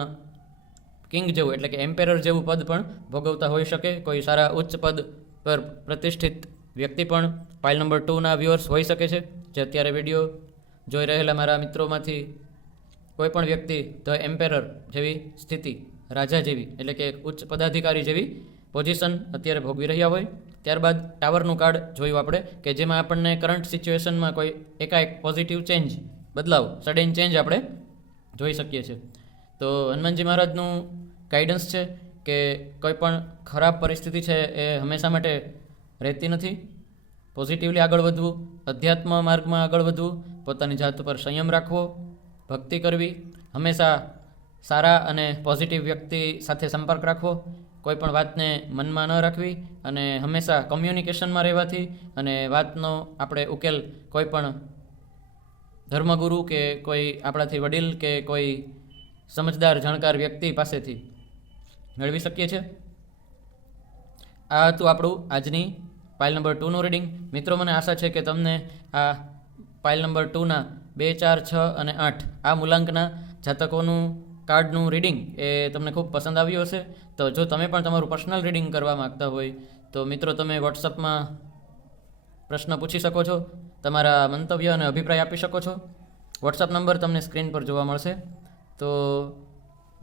કિંગ જેવું એટલે કે એમ્પેરર જેવું પદ પણ ભોગવતા હોઈ શકે, કોઈ સારા ઉચ્ચ પદ પર પ્રતિષ્ઠિત વ્યક્તિ પણ પાઇલ નંબર 2ના વ્યુઅર્સ હોઈ શકે છે. જે અત્યારે વિડીયો જોઈ રહેલા મારા મિત્રોમાંથી કોઈ પણ વ્યક્તિ ધ એમ્પેરર જેવી સ્થિતિ, રાજા જેવી એટલે કે ઉચ્ચ પદાધિકારી જેવી પોઝિશન અત્યારે ભોગવી રહ્યા હોય. ત્યારબાદ ટાવરનું કાર્ડ જોયું આપણે કે જેમાં આપણને કરંટ સિચ્યુએશનમાં કોઈ એકાએક પોઝિટિવ ચેન્જ, બદલાવ, સડન ચેન્જ આપણે જોઈ શકીએ છીએ. તો હનુમાનજી મહારાજનું ગાઈડન્સ છે કે કોઈ પણ ખરાબ પરિસ્થિતિ છે એ હંમેશા માટે રહેતી નથી. પોઝિટિવલી આગળ વધવું, અધ્યાત્મ માર્ગમાં આગળ વધવું, પોતાની જાત પર સંયમ રાખવો, ભક્તિ કરવી, હંમેશા સારા અને પોઝિટિવ વ્યક્તિ સાથે સંપર્ક રાખવો, કોઈ પણ વાતને મનમાં ન રાખવી અને હંમેશા કમ્યુનિકેશનમાં રહેવાથી અને વાતનો આપણે ઉકેલ કોઈ પણ ધર્મગુરુ કે કોઈ આપણાથી વડીલ કે કોઈ સમજદાર જાણકાર વ્યક્તિ પાસેથી મેળવી શકીએ છીએ. આ હતું આપણું આજની પાઇલ નંબર 2નું રીડિંગ. મિત્રો, મને આશા છે કે તમને આ પાઇલ નંબર 2ના 2, 4, 6 અને 8 આ મૂલાંકના જાતકોનું કાર્ડનું રીડિંગ એ તમને ખૂબ પસંદ આવ્યું હશે. તો જો તમે પણ તમારું પર્સનલ રીડિંગ કરવા માગતા હોય તો મિત્રો તમે વોટ્સઅપમાં પ્રશ્ન પૂછી શકો છો, તમારા મંતવ્ય અને અભિપ્રાય આપી શકો છો. વોટ્સઅપ નંબર તમને સ્ક્રીન પર જોવા મળશે. તો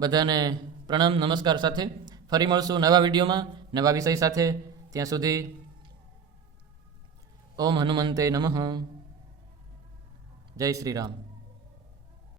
બધાને પ્રણામ, નમસ્કાર સાથે ફરી મળશું નવા વિડીયોમાં નવા વિષય સાથે. ત્યાં સુધી ઓમ હનુમંતે નમઃ. જય શ્રી રામ.